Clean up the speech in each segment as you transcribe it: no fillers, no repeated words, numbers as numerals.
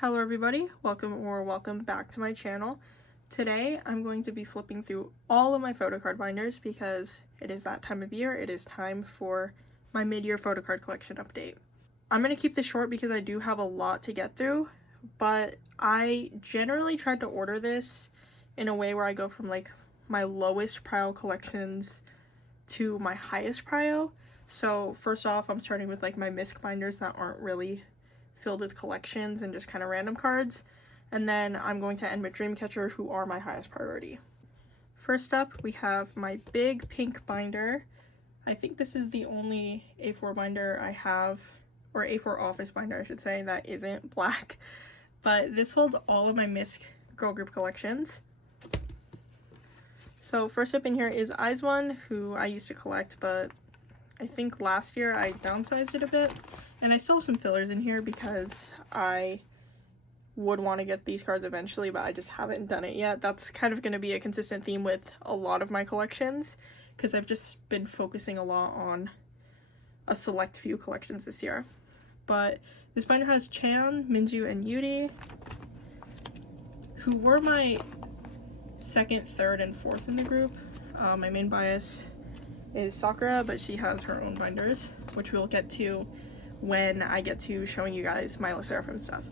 Hello everybody, welcome back to my channel. Today I'm going to be flipping through all of my photocard binders because it is that time of year. It is time for my mid-year photocard collection update. I'm going to keep this short because I do have a lot to get through, but I generally tried to order this in a way where I go from like my lowest prio collections to my highest prio. So first off, I'm starting with like my misc binders that aren't really filled with collections and just kind of random cards, and then I'm going to end with dreamcatcher, who are my highest priority. First up, we have my big pink binder. I think this is the only A4 binder I have, or A4 office binder I should say, that isn't black, but this holds all of my misc girl group collections. So first up in here is yves, who I used to collect, but I think last year I downsized it a bit. And I still have some fillers in here because I would want to get these cards eventually, but I just haven't done it yet. That's kind of going to be a consistent theme with a lot of my collections because I've just been focusing a lot on a select few collections this year. But this binder has Chan, Minju, and Yuri, who were my second, third, and fourth in the group. My main bias is Sakura, but she has her own binders, which we'll get to when I get to showing you guys my sserafim stuff.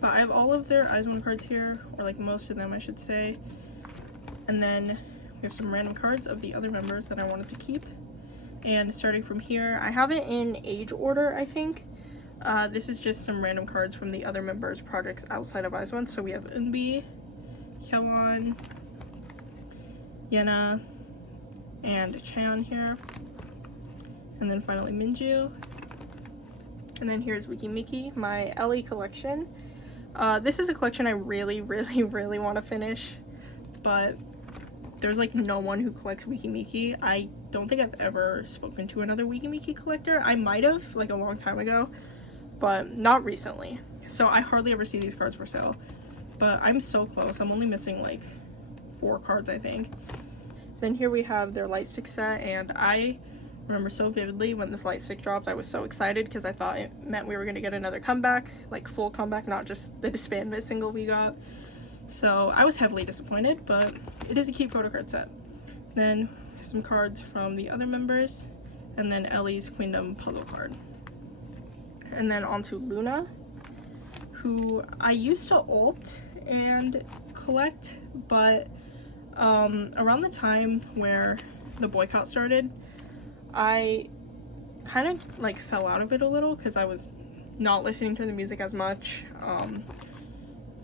But I have all of their yves cards here, or like most of them I should say. And then we have some random cards of the other members that I wanted to keep. And starting from here, I have it in age order, I think. This is just some random cards from the other members' projects outside of yves. So we have Unbi, Hyewon, Yena, and Chan here. And then finally Minju. And then here's meki, my LE collection. This is a collection I really want to finish, but there's like no one who collects meki. I don't think I've ever spoken to another meki collector. I might have like a long time ago, but not recently. So I hardly ever see these cards for sale, but I'm so close. I'm only missing like 4 cards, I think. Then here we have their light stick set, and I remember so vividly when this light stick dropped. I was so excited because I thought it meant we were going to get another comeback, like full comeback, not just the disbandment single we got. So I was heavily disappointed, but it is a cute photocard set. Then some cards from the other members, and then Ellie's Queendom puzzle card. And then onto Loona, who I used to ult and collect, but around the time where the boycott started, I kind of like fell out of it a little because I was not listening to the music as much,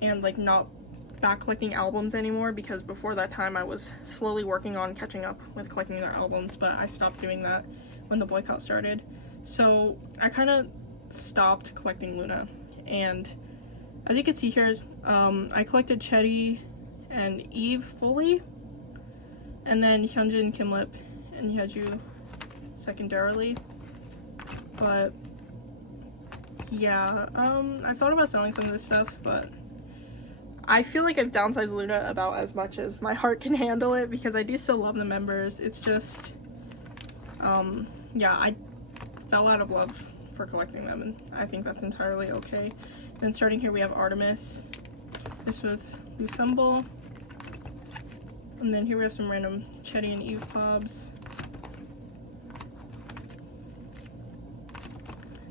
and like not back collecting albums anymore, because before that time I was slowly working on catching up with collecting their albums, but I stopped doing that when the boycott started. So I kind of stopped collecting Loona, and as you can see here, I collected Chetty and Yves fully, and then Hyunjin, Kimlip, and Hyeju secondarily. But yeah, I thought about selling some of this stuff, but I feel like I've downsized Loona about as much as my heart can handle it, because I do still love the members. It's just yeah, I fell out of love for collecting them, and I think that's entirely okay. Then starting here we have Artemis. This was Lusumble. And then here we have some random Chetty and Yves pobs.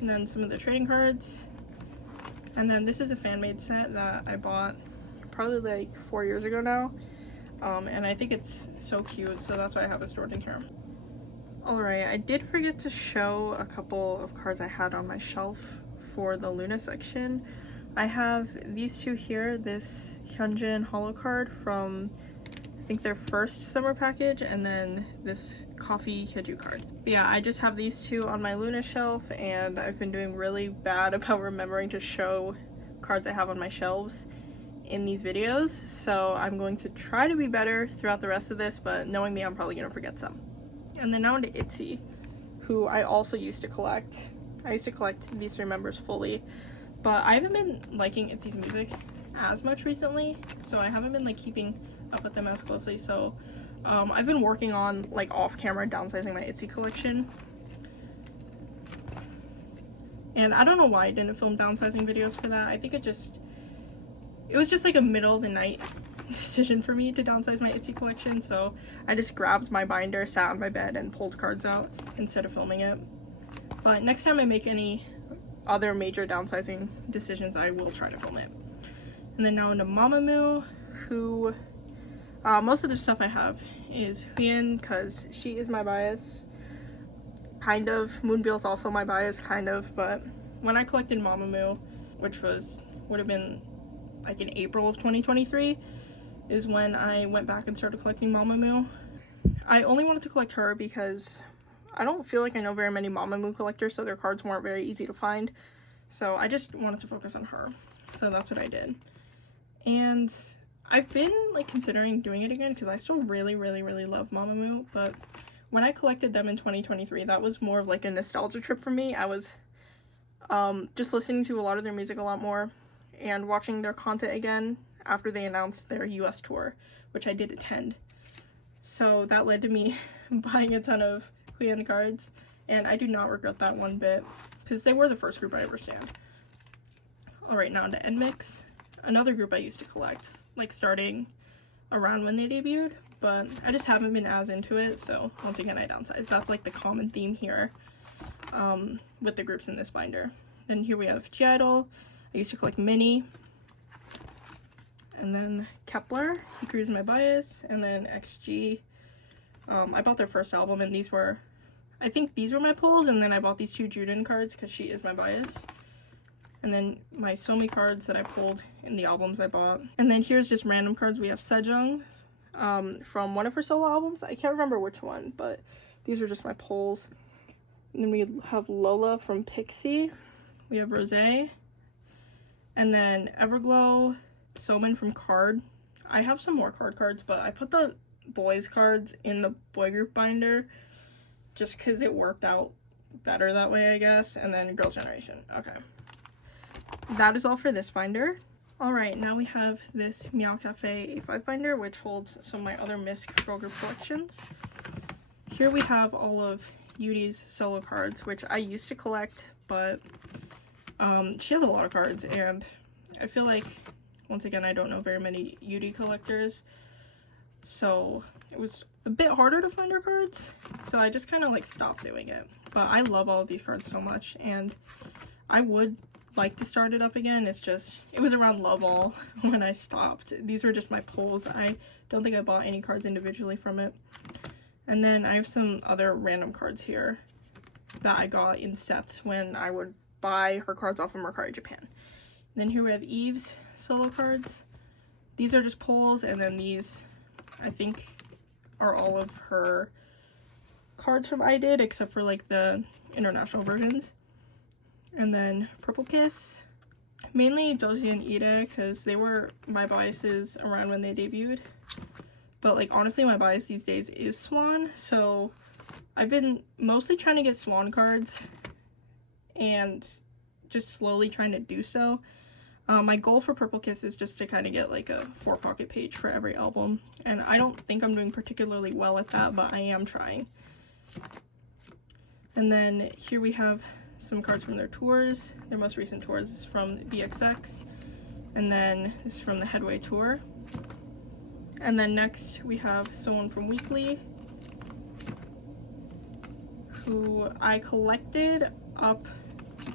And then some of the trading cards. And then this is a fan-made set that I bought probably like 4 years ago now. And I think it's so cute, so that's why I have it stored in here. Alright, I did forget to show a couple of cards I had on my shelf for the Loona section. I have these two here, this Hyunjin holo card from I think their first summer package, and then this coffee Hyeju card. But yeah, I just have these two on my Loona shelf, and I've been doing really bad about remembering to show cards I have on my shelves in these videos, so I'm going to try to be better throughout the rest of this, but knowing me, I'm probably going to forget some. And then now into Itzy, who I also used to collect. I used to collect these 3 members fully, but I haven't been liking Itzy's music as much recently, so I haven't been like keeping up with them as closely. So I've been working on like off camera downsizing my Itzy collection, And I don't know why I didn't film downsizing videos for that. I think it was just like a middle of the night decision for me to downsize my Itzy collection, so I just grabbed my binder, sat on my bed, and pulled cards out instead of filming it. But next time I make any other major downsizing decisions, I will try to film it. And then now into Mamamoo, who most of the stuff I have is Huyen, because she is my bias. Kind of. Moonbill's also my bias, kind of, but when I collected Mamamoo, which would have been like in April of 2023, is when I went back and started collecting Mamamoo. I only wanted to collect her because I don't feel like I know very many Mamamoo collectors, so their cards weren't very easy to find. So I just wanted to focus on her. So that's what I did. And I've been like considering doing it again because I still really love Mamamoo, but when I collected them in 2023, that was more of like a nostalgia trip for me. I was just listening to a lot of their music a lot more and watching their content again after they announced their US tour, which I did attend. So that led to me buying a ton of Huyen cards, and I do not regret that one bit, because they were the first group I ever stand. Alright, now to nmixx, another group I used to collect, like starting around when they debuted, but I just haven't been as into it, so once again I downsized. That's like the common theme here with the groups in this binder. Then here we have i-dle. I used to collect Mini, and then Kepler, Hikaru is my bias, and then XG. I bought their first album, and I think these were my pulls, and then I bought these two Juden cards because she is my bias. And then my Somi cards that I pulled in the albums I bought. And then here's just random cards. We have Sejong from one of her solo albums. I can't remember which one, but these are just my pulls. And then we have Lola from Pixie. We have Rosé. And then Everglow, Soman from Card. I have some more card cards, but I put the boys cards in the boy group binder just because it worked out better that way, I guess. And then Girls' Generation. Okay. That is all for this binder. Alright, now we have this Meow Cafe A5 binder, which holds some of my other mixx girl group collections. Here we have all of Yuri's solo cards, which I used to collect, but she has a lot of cards, and I feel like, once again, I don't know very many Yuri collectors, so it was a bit harder to find her cards, so I just kind of like stopped doing it. But I love all of these cards so much, and I would like to start it up again. It's just, it was around Love All when I stopped. These were just my pulls. I don't think I bought any cards individually from it. And then I have some other random cards here that I got in sets when I would buy her cards off of Mercari Japan. And then here we have Yves solo cards. These are just pulls, and then these I think are all of her cards from I-dle, except for like the international versions. And then Purple Kiss, mainly Dozy and ide, because they were my biases around when they debuted. But like honestly, my bias these days is Swan, so I've been mostly trying to get Swan cards and just slowly trying to do so. My goal for Purple Kiss is just to kind of get like a 4-pocket page for every album, and I don't think I'm doing particularly well at that, but I am trying. And then here we have some cards from their tours. Their most recent tours is from the XX, and then this is from the Headway tour. And then next we have someone from weeekly who I collected up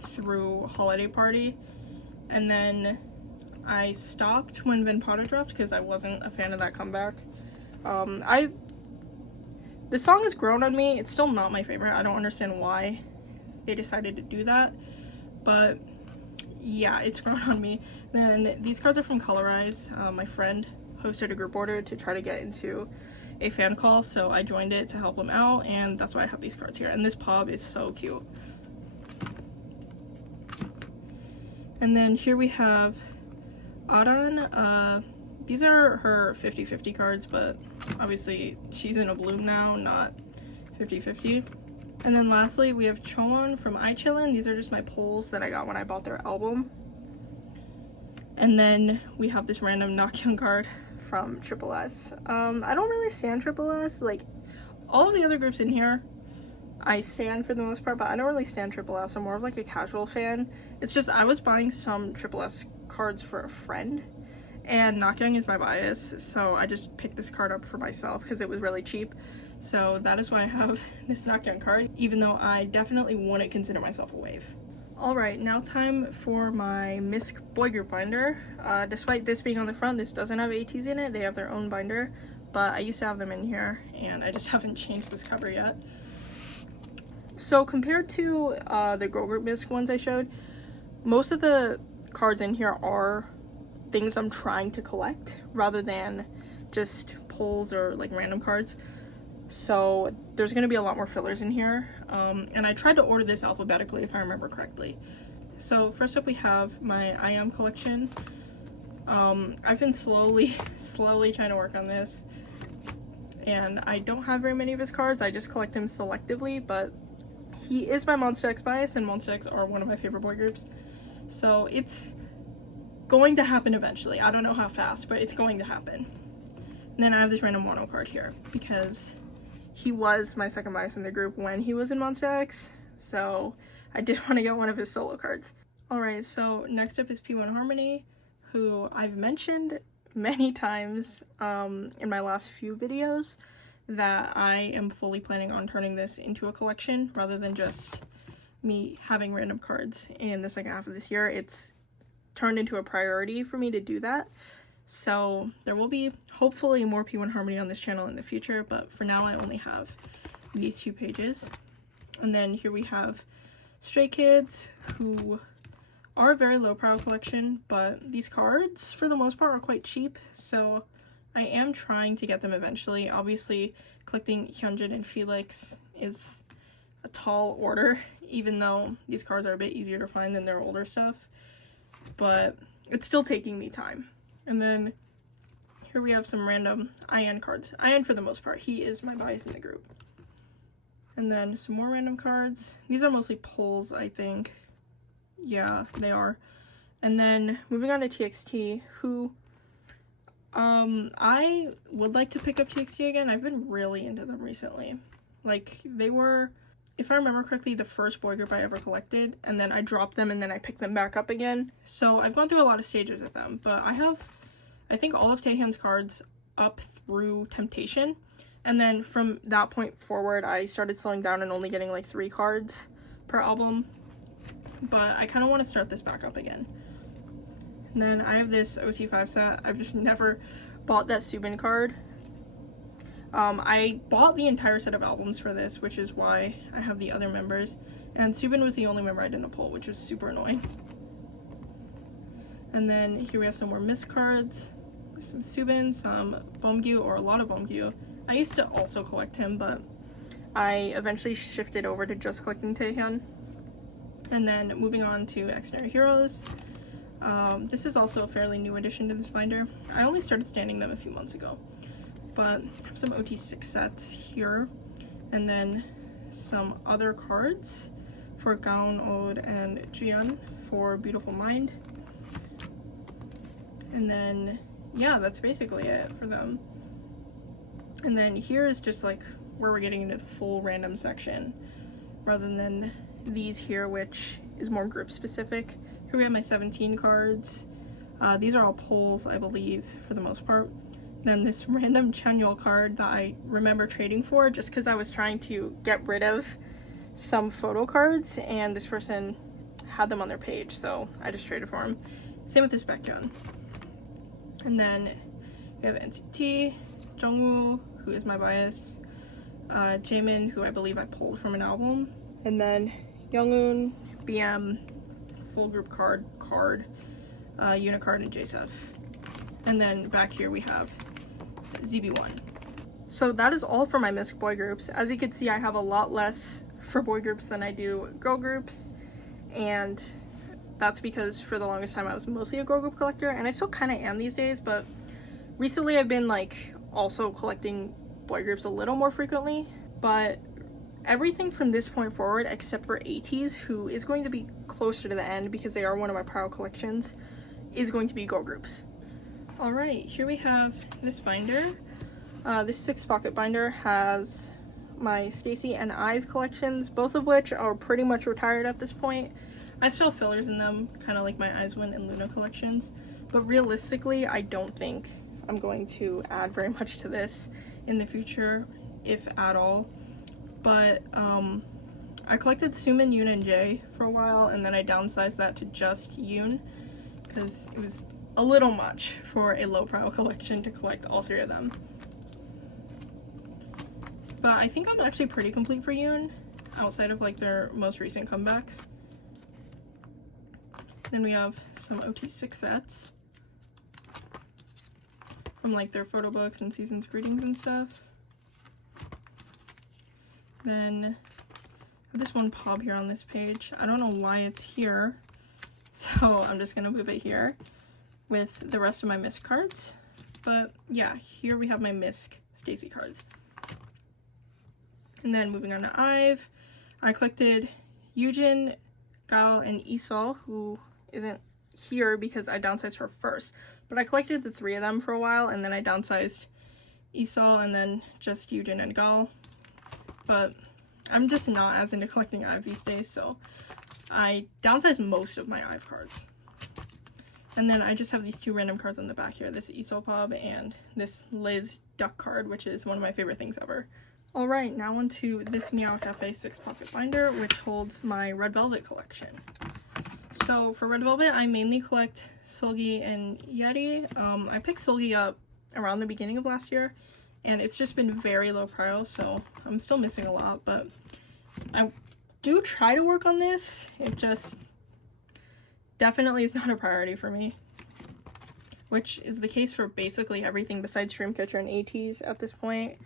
through Holiday Party, and then I stopped when Venpada dropped because I wasn't a fan of that comeback. The song has grown on me. It's still not my favorite. I don't understand why they decided to do that, but yeah, it's grown on me. Then these cards are from Colorize. My friend hosted a group order to try to get into a fan call, so I joined it to help him out, and that's why I have these cards here. And this pub is so cute. And then here we have Aran. These are her 50-50 cards, but obviously she's in ablume now, not 50-50. And then lastly, we have Choan from iChillin. These are just my pulls that I got when I bought their album. And then we have this random Nakyeon card from Triple S. I don't really stand Triple S. Like, all of the other groups in here I stan for the most part, but I don't really stan Triple S. I'm more of like a casual fan. It's just I was buying some Triple S cards for a friend, and Nakyoung is my bias, so I just picked this card up for myself because it was really cheap. So that is why I have this Nakyoung card, even though I definitely wouldn't consider myself a wave. Alright, now time for my mixx boy group binder. Despite this being on the front, this doesn't have ateez in it. They have their own binder, but I used to have them in here, and I just haven't changed this cover yet. So compared to the girl group mixx ones I showed, most of the cards in here are things I'm trying to collect rather than just pulls or like random cards. So there's going to be a lot more fillers in here, and I tried to order this alphabetically if I remember correctly. So first up we have my IM collection. I've been slowly trying to work on this, and I don't have very many of his cards. I just collect him selectively, but he is my Monsta X bias, and Monsta X are one of my favorite boy groups. So it's going to happen eventually. I don't know how fast, but it's going to happen. And then I have this random mono card here because he was my second bias in the group when he was in Monsta X, so I did want to get one of his solo cards. Alright, so next up is P1 Harmony, who I've mentioned many times in my last few videos that I am fully planning on turning this into a collection rather than just me having random cards in the second half of this year. It's turned into a priority for me to do that. So there will be hopefully more P1 Harmony on this channel in the future, but for now I only have these 2 pages. And then here we have Stray Kids, who are a very low profile collection, but these cards for the most part are quite cheap, so I am trying to get them eventually. Obviously collecting Hyunjin and Felix is a tall order, even though these cards are a bit easier to find than their older stuff, but it's still taking me time. And then here we have some random IN cards. IN for the most part. He is my bias in the group. And then some more random cards. These are mostly pulls, I think. Yeah, they are. And then moving on to TXT, who I would like to pick up TXT again. I've been really into them recently. Like, they were, if I remember correctly, the first boy group I ever collected, and then I dropped them and then I picked them back up again. So I've gone through a lot of stages with them, but I think all of Taehyun's cards up through Temptation, and then from that point forward I started slowing down and only getting like 3 cards per album, but I kind of want to start this back up again. And then I have this OT5 set. I've just never bought that Subin card. I bought the entire set of albums for this, which is why I have the other members, and Subin was the only member I didn't pull, which was super annoying. And then here we have some more mixx cards, some Subin, some Beomgyu, or a lot of Beomgyu. I used to also collect him, but I eventually shifted over to just collecting Taehyun. And then moving on to xdinary heroes. This is also a fairly new addition to this binder. I only started standing them a few months ago, but I have some OT6 sets here, and then some other cards for Gaon, Ode, and Jiyeon for Beautiful Mind. And then, yeah, that's basically it for them. And then here is just like where we're getting into the full random section, rather than these here, which is more group specific. Here we have my 17 cards. These are all pulls, I believe, for the most part. Then this random Chanyeol card that I remember trading for just because I was trying to get rid of some photo cards, and this person had them on their page, so I just traded for him. Same with this Baekhyun. And then we have NCT, Jungwoo, who is my bias, Jaemin, who I believe I pulled from an album, and then Younghoon, BM, full group card, Unicard, and JSF. And then back here we have ZB1. So that is all for my mixx boy groups. As you can see, I have a lot less for boy groups than I do girl groups, and that's because for the longest time I was mostly a girl group collector, and I still kind of am these days, but recently I've been like also collecting boy groups a little more frequently. But everything from this point forward, except for ateez, who is going to be closer to the end because they are one of my prior collections, is going to be girl groups. Alright, here we have this binder. This 6-pocket binder has my Stayc and Yves collections, both of which are pretty much retired at this point. I still have fillers in them, kind of like my yvs and Loona collections, but realistically, I don't think I'm going to add very much to this in the future, if at all. But I collected Sumin, Yoon, and Jae for a while, and then I downsized that to just Yoon because it was a little much for a low-profile collection to collect all three of them. But I think I'm actually pretty complete for Yoon, outside of like their most recent comebacks. Then we have some OT6 sets from like their photo books and season's greetings and stuff. Then I have this one pop here on this page. I don't know why it's here, so I'm just gonna move it here with the rest of my MISC cards. But yeah, here we have my MISC Stayc cards. And then moving on to Yves, I collected Yujin, Gal, and Isol, who isn't here because I downsized her first. But I collected the three of them for a while, and then I downsized Isol and then just Yujin and Gal. But I'm just not as into collecting Yves these days, so I downsized most of my Yves cards. And then I just have these two random cards on the back here, this Isol Pop and this Liz Duck card, which is one of my favorite things ever. Alright, now onto this Meow Cafe 6-pocket binder, which holds my Red Velvet collection. So for Red Velvet, I mainly collect Seulgi and Yuri. I picked Seulgi up around the beginning of last year, and it's just been very low profile, so I'm still missing a lot, but I do try to work on this. It just definitely is not a priority for me, which is the case for basically everything besides dreamcatcher and ateez at this point.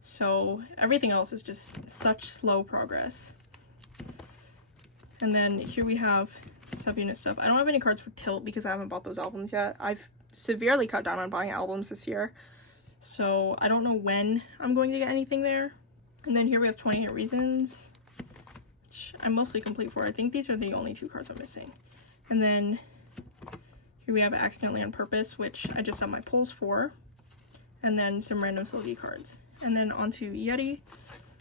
So everything else is just such slow progress. And then here we have subunit stuff. I don't have any cards for Tilt because I haven't bought those albums yet. I've severely cut down on buying albums this year, so I don't know when I'm going to get anything there. And then here we have 28 Reasons, which I'm mostly complete for. I think these are the only two cards I'm missing. And then here we have Accidentally on Purpose, which I just have my pulls for. And then some random Seulgi cards. And then onto Yuri,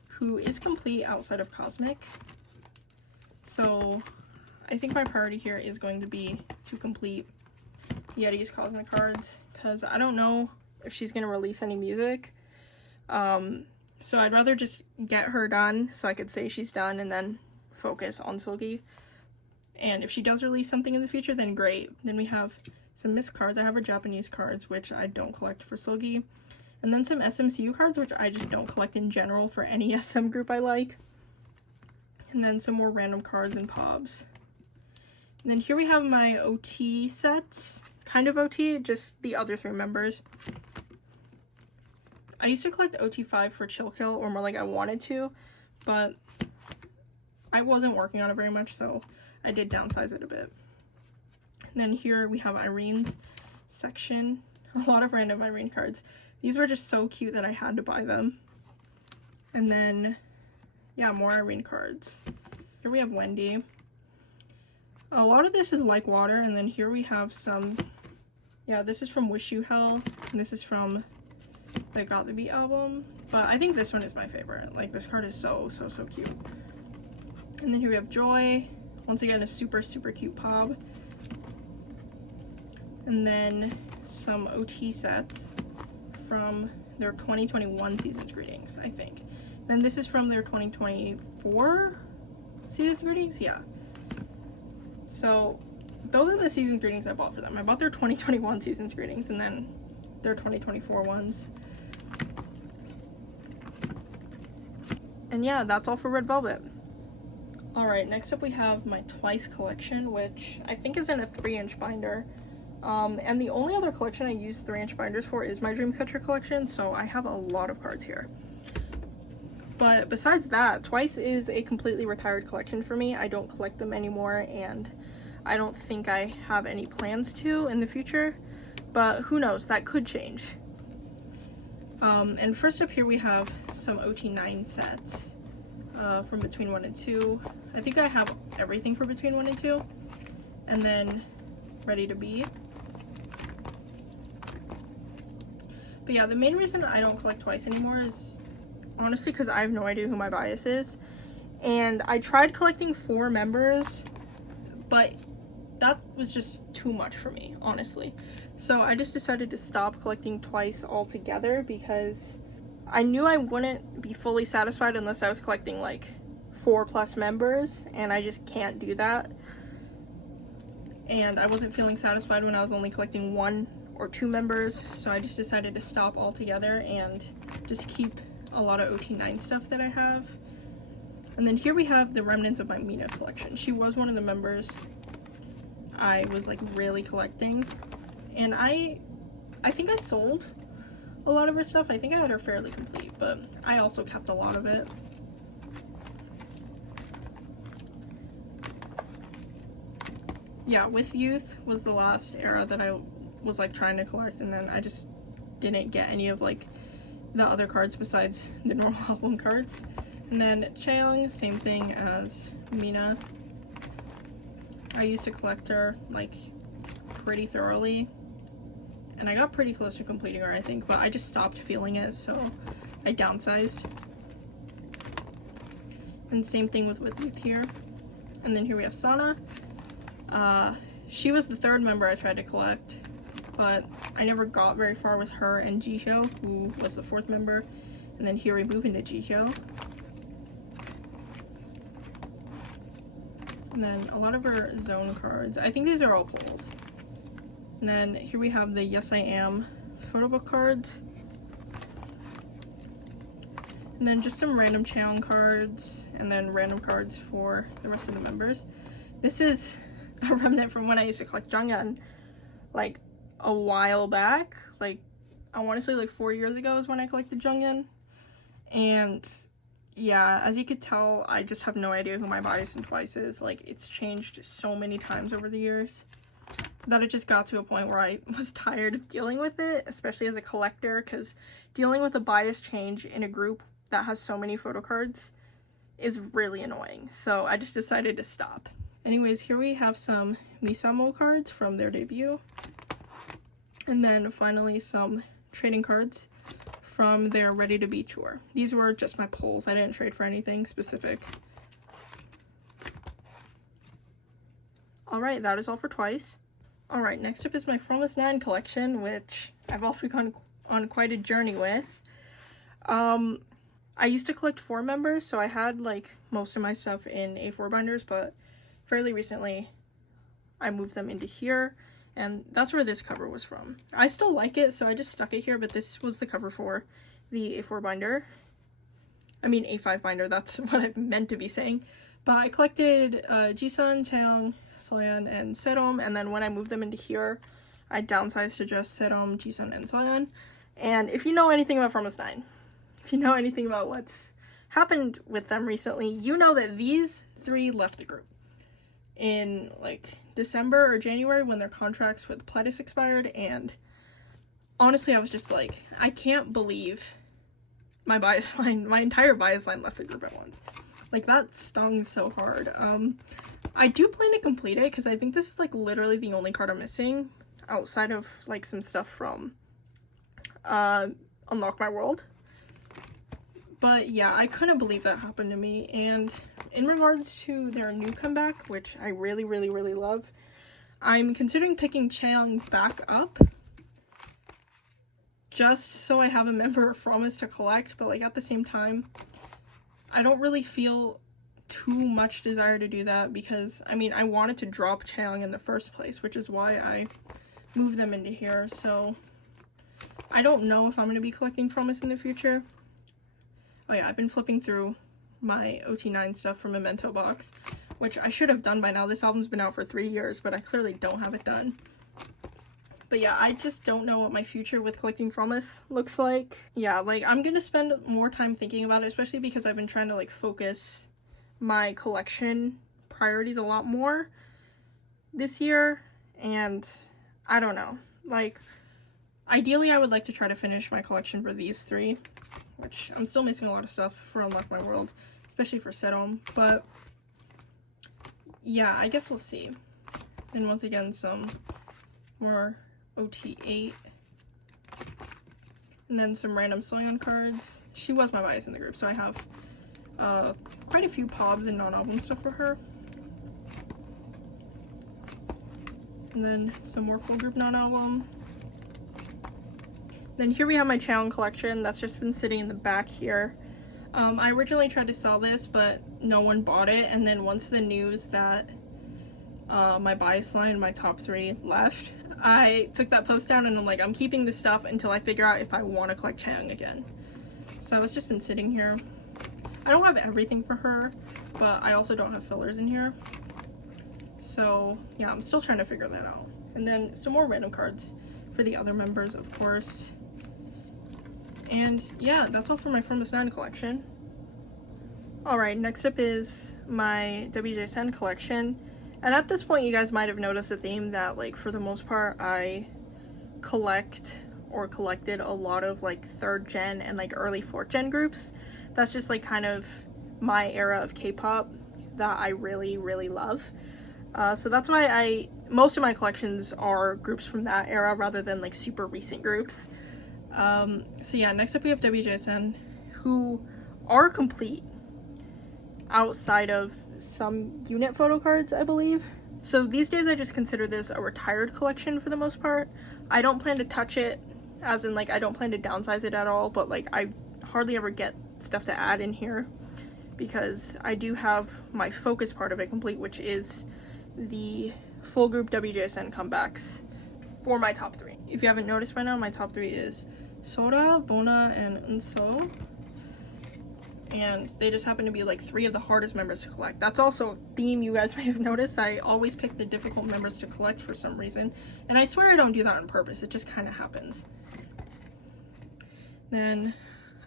who is complete outside of Cosmic. So I think my priority here is going to be to complete Yuri's Cosmic cards, because I don't know if she's going to release any music. So I'd rather just get her done so I could say she's done and then focus on Seulgi. And if she does release something in the future, then great. Then we have some MISC cards. I have her Japanese cards, which I don't collect for Seulgi. And then some SMCU cards, which I just don't collect in general for any SM group I like. And then some more random cards and pobs. And then here we have my OT sets. Kind of OT, just the other three members. I used to collect OT5 for Chill Kill, or more like I wanted to, but I wasn't working on it very much, so I did downsize it a bit. And then here we have Irene's section. A lot of random Irene cards. These were just so cute that I had to buy them. And then, yeah, more Irene cards. Here we have Wendy. A lot of this is Like Water, and then here we have some, yeah, this is from Wish You Hell, and this is from the Got the Beat album, but I think this one is my favorite. Like, this card is so cute. And then here we have Joy, once again a super cute pob. And then some OT sets from their 2021 Season's Greetings, I think. Then this is from their 2024 Season's Greetings, yeah. So those are the Season's Greetings I bought for them. I bought their 2021 Season's Greetings and then their 2024 ones. And yeah, that's all for Red Velvet. Alright, next up we have my Twice collection, which I think is in a 3-inch binder. And the only other collection I use 3-inch binders for is my Dreamcatcher collection, so I have a lot of cards here. But besides that, Twice is a completely retired collection for me. I don't collect them anymore, and I don't think I have any plans to in the future, but who knows, that could change. And first up here we have some OT9 sets from Between 1 and 2. I think I have everything for Between 1 and 2. And then Ready to Be. But yeah, the main reason I don't collect Twice anymore is honestly because I have no idea who my bias is. And I tried collecting 4 members, but that was just too much for me, honestly. So I just decided to stop collecting twice altogether because I knew I wouldn't be fully satisfied unless I was collecting like 4+ members, and I just can't do that. And I wasn't feeling satisfied when I was only collecting 1 or 2 members, so I just decided to stop altogether and just keep a lot of OT9 stuff that I have. And then here we have the remnants of my Mina collection. She was one of the members I was like really collecting, and I think I sold a lot of her stuff. I think I had her fairly complete, but I also kept a lot of it. Yeah, with youth was the last era that I was like trying to collect, and then I just didn't get any of like the other cards besides the normal album cards. And then Chaeyoung, same thing as Mina. I used to collect her like pretty thoroughly, and I got pretty close to completing her, I think, but I just stopped feeling it, so I downsized. And same thing with youth here. And then here we have Sana. She was the 3rd member I tried to collect, but I never got very far with her and Jisho, who was the 4th member. And then here we move into Jisho. And then a lot of her zone cards. I think these are all pulls. And then here we have the Yes I Am photo book cards. And then just some random Chaeyoung cards, and then random cards for the rest of the members. This is a remnant from when I used to collect Jungyeon like a while back. Like, I want to say like 4 years ago is when I collected Jungyeon. And yeah, as you could tell, I just have no idea who my bias in Twice is. Like, it's changed so many times over the years that it just got to a point where I was tired of dealing with it, especially as a collector, because dealing with a bias change in a group that has so many photo cards is really annoying. So I just decided to stop. Anyways, here we have some mamamoo cards from their debut. And then finally some trading cards from their Ready to Be tour. These were just my pulls. I didn't trade for anything specific. Alright, that is all for Twice. Alright, next up is my Fromis 9 collection, which I've also gone on quite a journey with. I used to collect 4 members, so I had like most of my stuff in A4 binders, but fairly recently I moved them into here, and that's where this cover was from. I still like it, so I just stuck it here, but this was the cover for the A4 binder. I mean A5 binder, that's what I meant to be saying. But I collected Jisun, Chaeyoung, Soyeon, and Serom, and then when I moved them into here, I downsized to just Serom, Jisun, and Soyeon. And if you know anything about Fromis 9, if you know anything about what's happened with them recently, you know that these 3 left the group in like December or January when their contracts with Pledis expired, and honestly I was just like, I can't believe my bias line, my entire bias line left the group at once. Like, that stung so hard. I do plan to complete it because I think this is like literally the only card I'm missing outside of like some stuff from Unlock My World. But yeah, I couldn't believe that happened to me. And in regards to their new comeback, which I really, really, really love, I'm considering picking Chaeyoung back up just so I have a member of Fromis to collect, but like at the same time, I don't really feel too much desire to do that because, I mean, I wanted to drop Chaeyoung in the first place, which is why I moved them into here. So I don't know if I'm going to be collecting Fromis in the future. Oh yeah, I've been flipping through my OT9 stuff from Memento box, which I should have done by now. This album's been out for 3 years, but I clearly don't have it done. But yeah, I just don't know what my future with collecting Fromis looks like. Yeah, like, I'm gonna spend more time thinking about it, especially because I've been trying to like focus my collection priorities a lot more this year, and I don't know. Like, ideally I would like to try to finish my collection for these 3, which I'm still missing a lot of stuff for Unlock My World, especially for Serom, but yeah, I guess we'll see. And once again, some more OT8. And then some random Soyeon cards. She was my bias in the group, so I have quite a few pobs and non-album stuff for her. And then some more full group non-album. Then here we have my channel collection that's just been sitting in the back here. I originally tried to sell this, but no one bought it, and then once the news that my bias line, my top 3 left, I took that post down and I'm like, I'm keeping this stuff until I figure out if I want to collect Chang again. So it's just been sitting here. I don't have everything for her, but I also don't have fillers in here. So yeah, I'm still trying to figure that out. And then some more random cards for the other members, of course. And yeah, that's all for my From This 9 collection. Alright, next up is my wjsn collection. And at this point, you guys might have noticed a theme that, like, for the most part, I collect or collected a lot of, like, 3rd gen and, like, early 4th gen groups. That's just, like, kind of my era of K-pop that I really, really love. So that's why most of my collections are groups from that era rather than, like, super recent groups. So yeah, next up we have wjsn, who are complete outside of some unit photo cards, I believe. So these days I just consider this a retired collection for the most part. I don't plan to touch it, as in, like, I don't plan to downsize it at all, but, like, I hardly ever get stuff to add in here because I do have my focus part of it complete, which is the full group wjsn comebacks for my top 3. If you haven't noticed by now, my top 3 is Sora, Bona, and Unso. And they just happen to be, like, 3 of the hardest members to collect. That's also a theme you guys may have noticed. I always pick the difficult members to collect for some reason. And I swear I don't do that on purpose. It just kind of happens. Then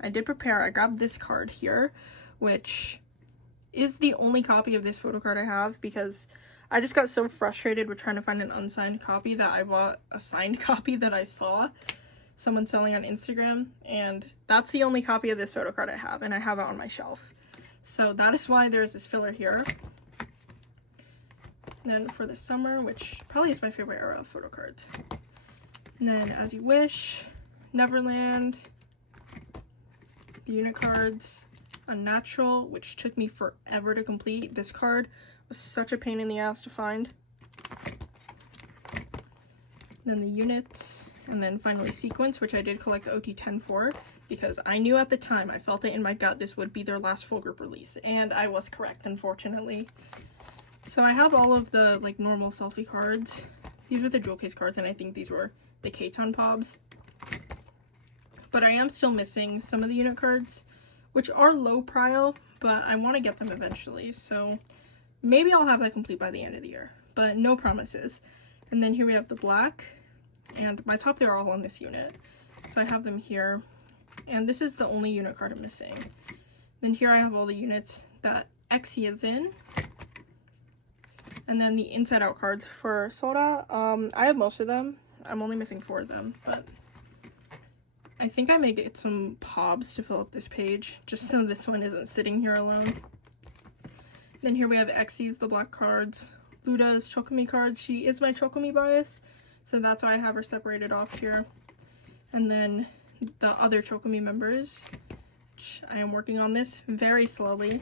I did prepare. I grabbed this card here, which is the only copy of this photo card I have because I just got so frustrated with trying to find an unsigned copy that I bought a signed copy that I saw someone selling on Instagram, and that's the only copy of this photo card I have, and I have it on my shelf. So that is why there's this filler here. And then for the summer, which probably is my favorite era of photo cards. And then As You Wish, Neverland, the unit cards, Unnatural, which took me forever to complete. This card was such a pain in the ass to find. Then the units, and then finally Sequence, which I did collect OT10 for, because I knew at the time, I felt it in my gut, this would be their last full group release, and I was correct, unfortunately. So I have all of the, like, normal selfie cards. These were the jewel case cards, and I think these were the K-Ton pobs. But I am still missing some of the unit cards, which are low prio, but I want to get them eventually, so maybe I'll have that complete by the end of the year, but no promises. And then here we have the black, and my top 3 are all on this unit, so I have them here, and this is the only unit card I'm missing. Then here I have all the units that xy is in, and then the inside out cards for Sora. I have most of them. I'm only missing 4 of them, but I think I may get some pobs to fill up this page, just so this one isn't sitting here alone. Then here we have xy's, the black cards, Luda's Chokomi cards. She is my Chokomi bias, so that's why I have her separated off here. And then the other Chokomi members, which I am working on this very slowly.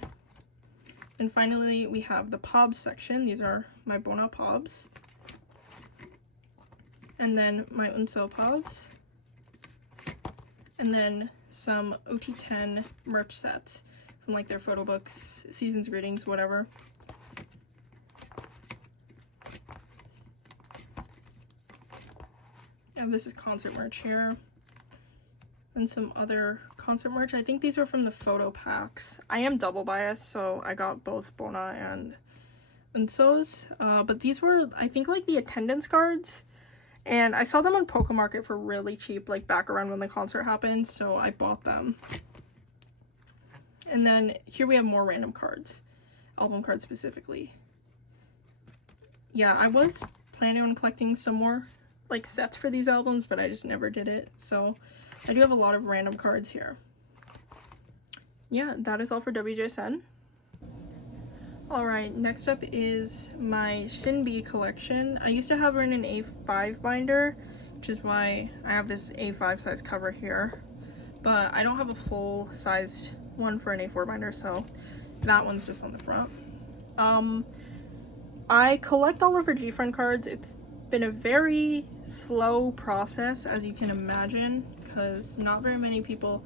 And finally, we have the pobs section. These are my Bona pobs. And then my Unso pobs. And then some OT10 merch sets from, like, their photo books, season's greetings, whatever. And this is concert merch here. And some other concert merch. I think these were from the photo packs. I am double biased, so I got both Bona and Unso's. But these were, I think, like, the attendance cards. And I saw them on Pokemarket for really cheap, like, back around when the concert happened, so I bought them. And then here we have more random cards. Album cards specifically. Yeah, I was planning on collecting some more, like, sets for these albums, but I just never did it. So I do have a lot of random cards here. Yeah, that is all for wjsn. Alright, next up is my Shinbi collection. I used to have her in an A5 binder, which is why I have this A5 size cover here. but I don't have a full-sized one for an A4 binder, so that one's just on the front. I collect all of her gfriend cards. It's been a very slow process, as you can imagine, because not very many people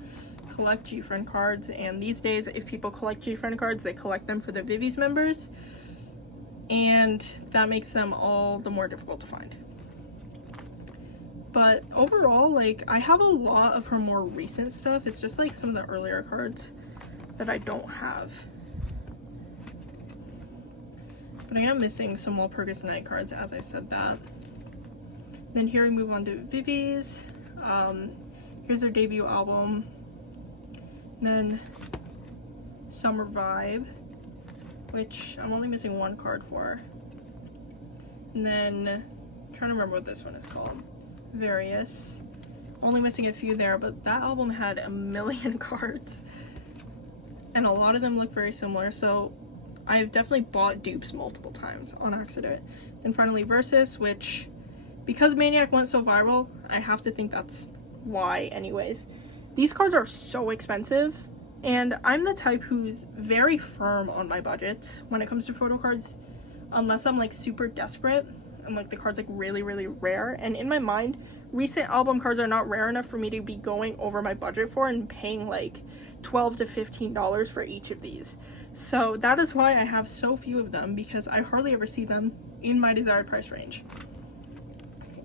collect gfriend cards, and these days if people collect gfriend cards, they collect them for the viviz members, and that makes them all the more difficult to find. But overall, like, I have a lot of her more recent stuff. It's just like some of the earlier cards that I don't have. But I am missing some Walpurgis Night cards, as I said that. Then here we move on to Viviz. Here's their debut album. Then Summer Vibe, which I'm only missing one card for. And then I'm trying to remember what this one is called. Various. Only missing a few there, but that album had a million cards. And a lot of them look very similar, so I've definitely bought dupes multiple times on accident. Then finally Versus, which, because Maniac went so viral, I have to think that's why anyways. These cards are so expensive, and I'm the type who's very firm on my budget when it comes to photo cards, unless I'm like super desperate and like the card's like really, really rare. And in my mind, recent album cards are not rare enough for me to be going over my budget for and paying like $12 to $15 for each of these. So that is why I have so few of them, because I hardly ever see them in my desired price range.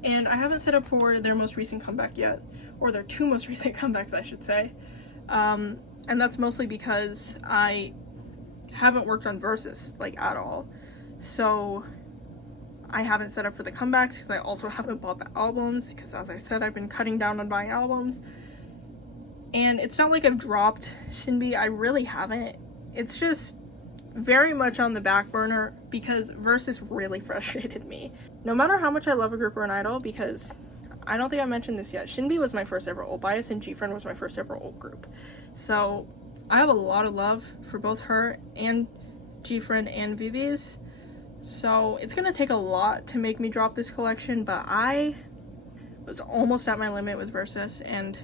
And I haven't set up for their most recent comeback yet, or their two most recent comebacks, I should say. And that's mostly because I haven't worked on Versus like at all. So I haven't set up for the comebacks because I also haven't bought the albums, because as I said, I've been cutting down on buying albums. And it's not like I've dropped Shinbi, I really haven't. It's just very much on the back burner because Versus really frustrated me. No matter how much I love a group or an idol, because I don't think I mentioned this yet, Shinbi was my first ever old bias and gfriend was my first ever old group. So I have a lot of love for both her and gfriend and Viviz. So it's gonna take a lot to make me drop this collection, but I was almost at my limit with Versus, and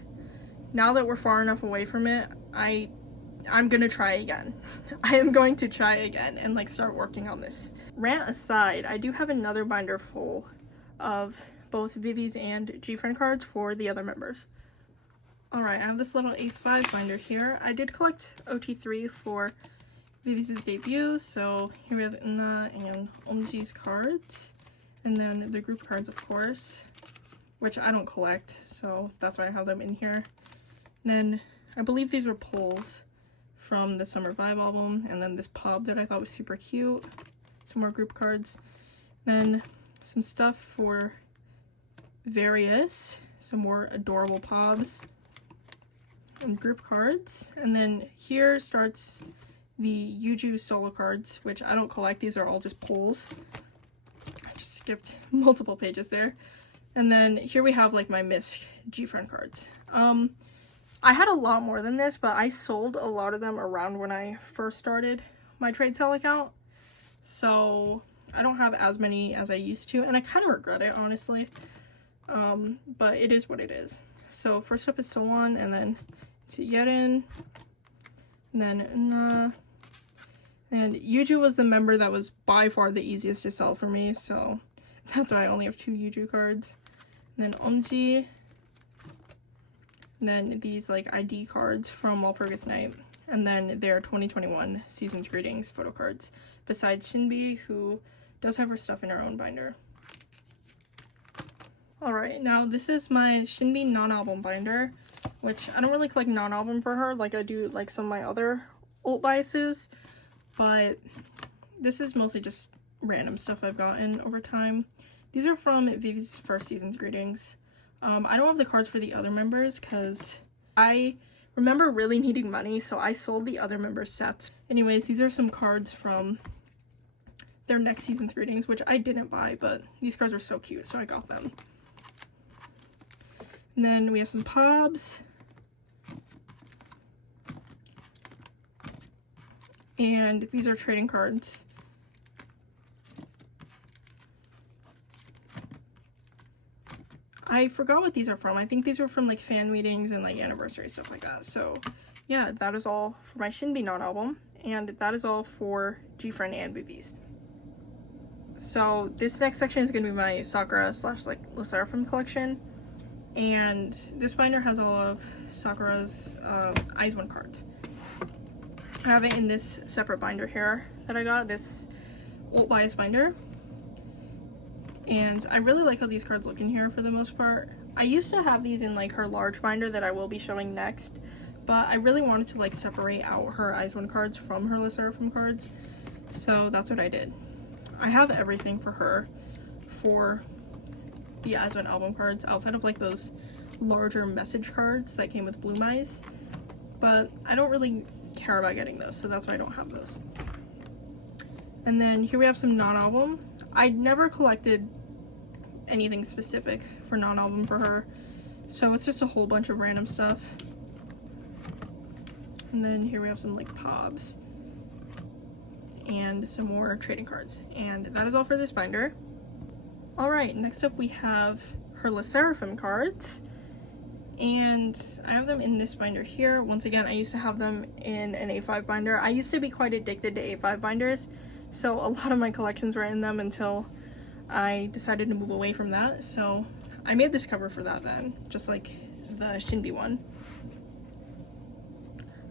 now that we're far enough away from it, I'm gonna try again. I am going to try again and like start working on this. Rant aside, I do have another binder full of both Viviz and gfriend cards for the other members. Alright, I have this little A5 binder here. I did collect OT3 for Viviz's debut, so here we have Una and Omji's cards, and then the group cards, of course, which I don't collect, so that's why I have them in here. And then I believe these were pulls from the Summer Vibe album, and then this pub that I thought was super cute, some more group cards, then some stuff for Various, some more adorable pobs and group cards, and then here starts the Yuju solo cards, which I don't collect. These are all just pulls. I just skipped multiple pages there. And then here we have like my mixx gfriend cards. I had a lot more than this, but I sold a lot of them around when I first started my trade sale account. So I don't have as many as I used to, and I kind of regret it, honestly. But it is what it is. So first up is Soan, and then to Yeren, and then and Yuju was the member that was by far the easiest to sell for me, so that's why I only have 2 Yuju cards. And then Omji, and then these like ID cards from Walpurgis Night, and then their 2021 Season's Greetings photo cards, besides Shinbi, who does have her stuff in her own binder. Alright, now this is my Shinbi non-album binder, which I don't really collect non-album for her like I do like some of my other alt biases, but this is mostly just random stuff I've gotten over time. These are from Viviz's first Season's Greetings. I don't have the cards for the other members because I remember really needing money, so I sold the other members' sets. Anyways, these are some cards from their next Season's Greetings, which I didn't buy, but these cards are so cute, so I got them. And then we have some pobs. And these are trading cards. I forgot what these are from. I think these were from like fan meetings and like anniversary stuff like that. So yeah, that is all for my Shinbi non-album, and that is all for gfriend and viviz. So this next section is going to be my Sakura slash like sserafim collection, and this binder has all of Sakura's i-dle cards. I have it in this separate binder here that I got, this old bias binder, and I really like how these cards look in here for the most part. I used to have these in like her large binder that I will be showing next, but I really wanted to like separate out her i-dle cards from her sserafim cards, so that's what I did. I have everything for her for the i-dle album cards outside of like those larger message cards that came with bloom eyes, but I don't really care about getting those, so that's why I don't have those. And then here we have some non-album. I never collected anything specific for non-album for her, so it's just a whole bunch of random stuff. And then here we have some like pobs and some more trading cards, and that is all for this binder. Alright, next up we have her sserafim cards, and I have them in this binder here. Once again, I used to have them in an A5 binder. I used to be quite addicted to A5 binders, so a lot of my collections were in them until I decided to move away from that. So I made this cover for that then, just like the Shinbi one.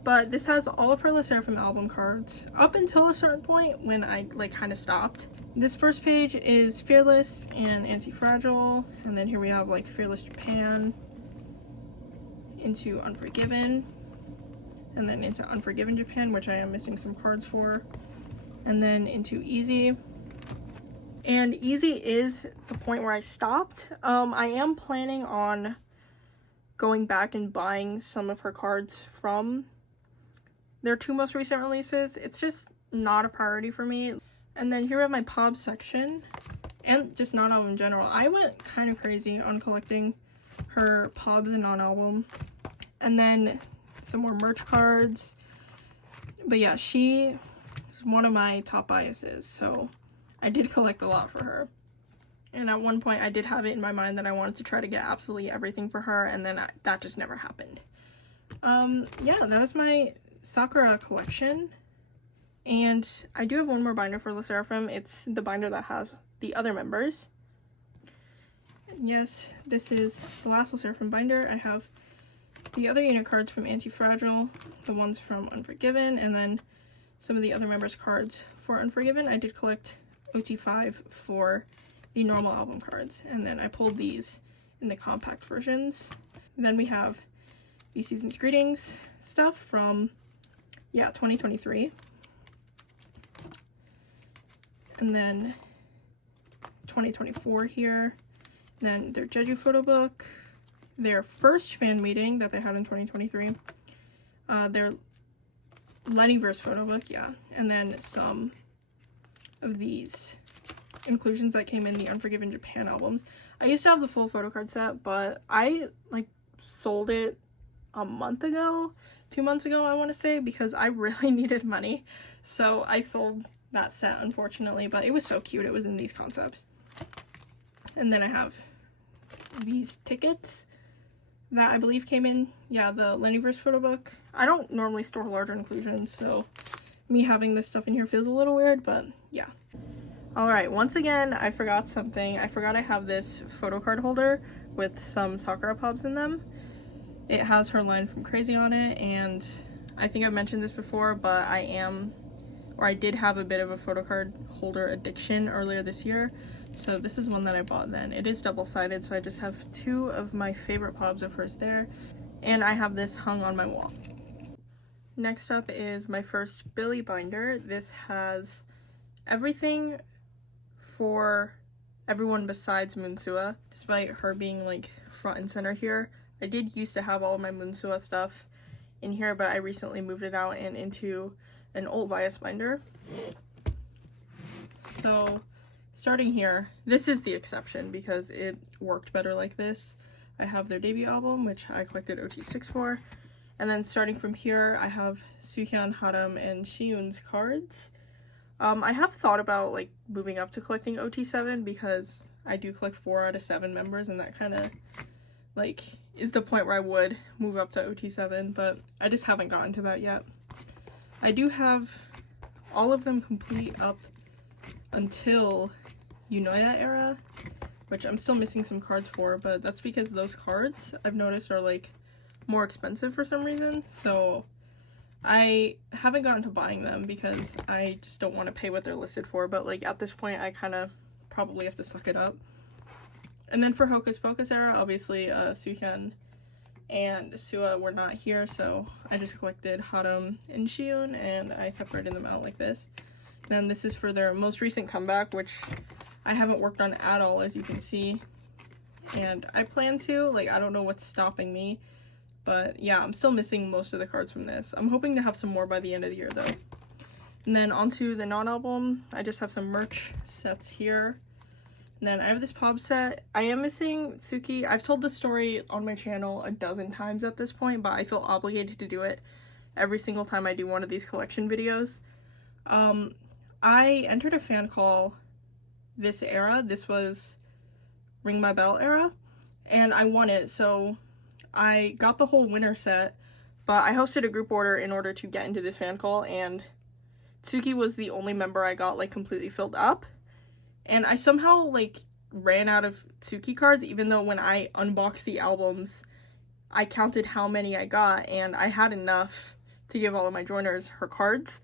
But this has all of her sserafim album cards up until a certain point when I like kind of stopped. This first page is Fearless and Anti-Fragile, and then here we have like Fearless Japan, into Unforgiven, and then into Unforgiven Japan, which I am missing some cards for, and then into Easy. And Easy is the point where I stopped. I am planning on going back and buying some of her cards from their two most recent releases. It's just not a priority for me. And then here we have my POB section, and just non-album in general. I went kind of crazy on collecting her POBs and non-album. And then some more merch cards. But yeah, she is one of my top biases, so I did collect a lot for her. And at one point I did have it in my mind that I wanted to try to get absolutely everything for her, and then that just never happened. Yeah, that is my Sakura collection. And I do have one more binder for sserafim. It's the binder that has the other members. And yes, this is the last sserafim binder. I have the other unit cards from Anti-Fragile, the ones from Unforgiven, and then some of the other members' cards for Unforgiven. I did collect OT5 for the normal album cards, and then I pulled these in the compact versions. And then we have the Season's Greetings stuff from, yeah, 2023. And then 2024 here. Then their Jeju photo book, their first fan meeting that they had in 2023, their Lennyverse photo book, yeah, and then some of these inclusions that came in the Unforgiven Japan albums. I used to have the full photocard set, but I like sold it a month ago, 2 months ago, I want to say, because I really needed money, so I sold that set, unfortunately, but it was so cute. It was in these concepts. And then I have these tickets that I believe came in, yeah, the Lennyverse photo book. I don't normally store larger inclusions, so me having this stuff in here feels a little weird, but yeah. Alright, once again, I forgot something. I forgot I have this photocard holder with some Sakura pops in them. It has her line from Crazy on it, and I think I've mentioned this before, but I did have a bit of a photocard holder addiction earlier this year. So this is one that I bought then. It is double-sided, so I just have two of my favorite pobs of hers there, and I have this hung on my wall. Next up is my first billlie binder. This has everything for everyone besides Moonsua, despite her being like front and center here. I did used to have all of my Moonsua stuff in here, but I recently moved it out and into an old bias binder. So starting here, this is the exception because it worked better like this. I have their debut album, which I collected OT6 for, and then starting from here I have Suhyun, Haram, and Shiyun's cards. I have thought about like moving up to collecting OT7 because I do collect 4 out of 7 members, and that kind of like is the point where I would move up to OT7, but I just haven't gotten to that yet. I do have all of them complete up until Unoya era, which I'm still missing some cards for, but that's because those cards I've noticed are like more expensive for some reason, so I haven't gotten to buying them because I just don't want to pay what they're listed for, but like at this point I kind of probably have to suck it up. And then for Hocus Pocus era, obviously Suhyun and Sua were not here, so I just collected Harum and Shion and I separated them out like this. Then this is for their most recent comeback, which I haven't worked on at all, as you can see, and I plan to. Like, I don't know what's stopping me, but yeah, I'm still missing most of the cards from this. I'm hoping to have some more by the end of the year though. And then onto the non-album, I just have some merch sets here. And then I have this pop set. I am missing Tsuki. I've told this story on my channel a dozen times at this point, but I feel obligated to do it every single time I do one of these collection videos. I entered a fan call this era. This was Ring My Bell era, and I won it, so I got the whole winner set, but I hosted a group order in order to get into this fan call, and Tsuki was the only member I got like completely filled up. And I somehow like ran out of Tsuki cards, even though when I unboxed the albums I counted how many I got and I had enough to give all of my joiners her cards,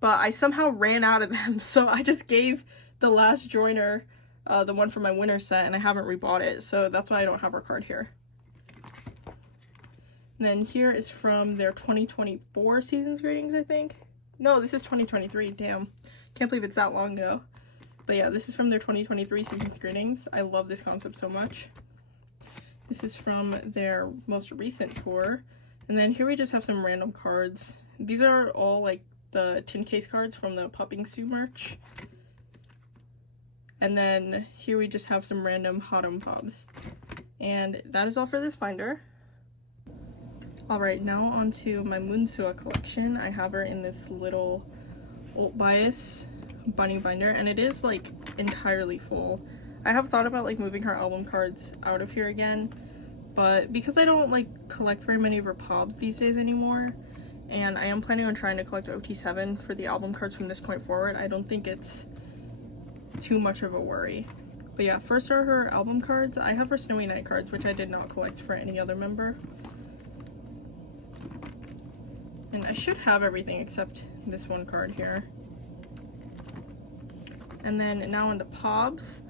but I somehow ran out of them, so I just gave the last joiner the one for my winner set, and I haven't rebought it, so that's why I don't have her card here. And then here is from their 2024 season's greetings, I think. No, this is 2023, damn. Can't believe it's that long ago. But yeah, this is from their 2023 season's greetings. I love this concept so much. This is from their most recent tour. And then here we just have some random cards. These are all like the tin case cards from the Popping Sue merch. And then here we just have some random Harum Pobs. And that is all for this binder. Alright, now onto my Moonsua collection. I have her in this little Alt Bias bunny binder, and it is like entirely full. I have thought about like moving her album cards out of here again, but because I don't like collect very many of her pobs these days anymore, and I am planning on trying to collect OT7 for the album cards from this point forward, I don't think it's too much of a worry. But yeah, first are her album cards. I have her Snowy Night cards, which I did not collect for any other member. And I should have everything except this one card here. And then now into Pobs.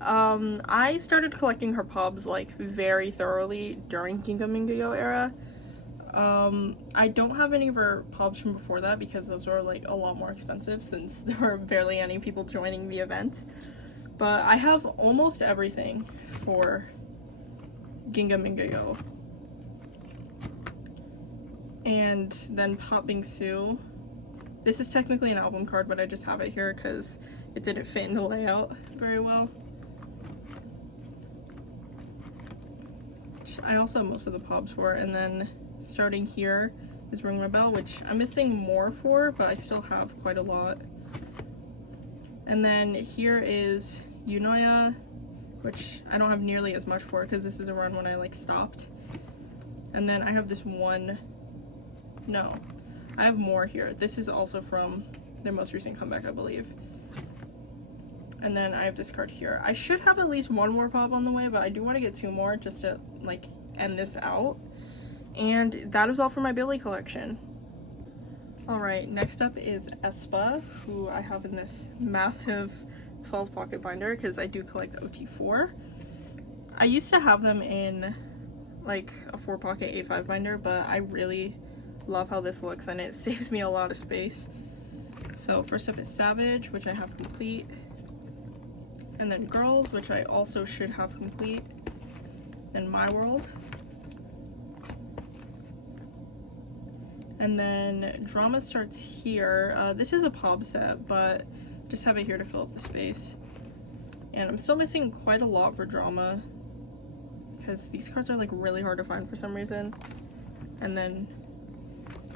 I started collecting her Pobs like very thoroughly during Ginga Mingayo era. I don't have any of her Pobs from before that because those were like a lot more expensive since there were barely any people joining the event. But I have almost everything for Ginga Mingayo. And then Popping Sue. This is technically an album card, but I just have it here because it didn't fit in the layout very well. I also have most of the Pobs for, and then starting here is Ring My Bell, which I'm missing more for, but I still have quite a lot. And then here is Unoya, which I don't have nearly as much for because this is around when I like stopped. And then I have this one, no, I have more here. This is also from their most recent comeback, I believe. And then I have this card here. I should have at least one more pop on the way, but I do want to get 2 more just to like end this out. And that is all for my billlie collection. Alright, next up is aespa, who I have in this massive 12 pocket binder because I do collect OT4. I used to have them in like a 4 pocket A5 binder, but I really love how this looks and it saves me a lot of space. So first up is Savage, which I have complete. And then Girls, which I also should have complete. Then My World. And then Drama starts here. This is a Pob set, but just have it here to fill up the space. And I'm still missing quite a lot for Drama because these cards are like really hard to find for some reason. And then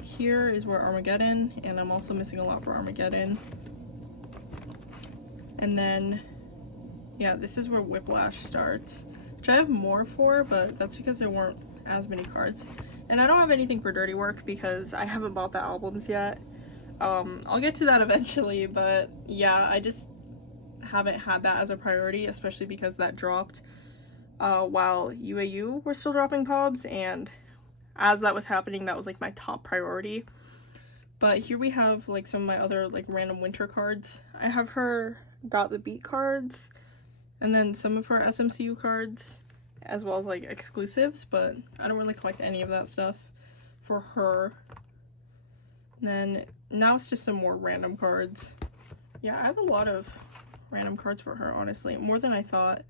here is where Armageddon, and I'm also missing a lot for Armageddon. And then Yeah, this is where Whiplash starts, which I have more for, but that's because there weren't as many cards. And I don't have anything for Dirty Work because I haven't bought the albums yet. I'll get to that eventually, but yeah, I just haven't had that as a priority, especially because that dropped while UAU were still dropping pobs, and as that was happening, that was like my top priority. But here we have like some of my other like random winter cards. I have her Got the Beat cards, and then some of her SMCU cards, as well as like exclusives, but I don't really collect any of that stuff for her. And then now it's just some more random cards. Yeah, I have a lot of random cards for her, honestly, more than I thought.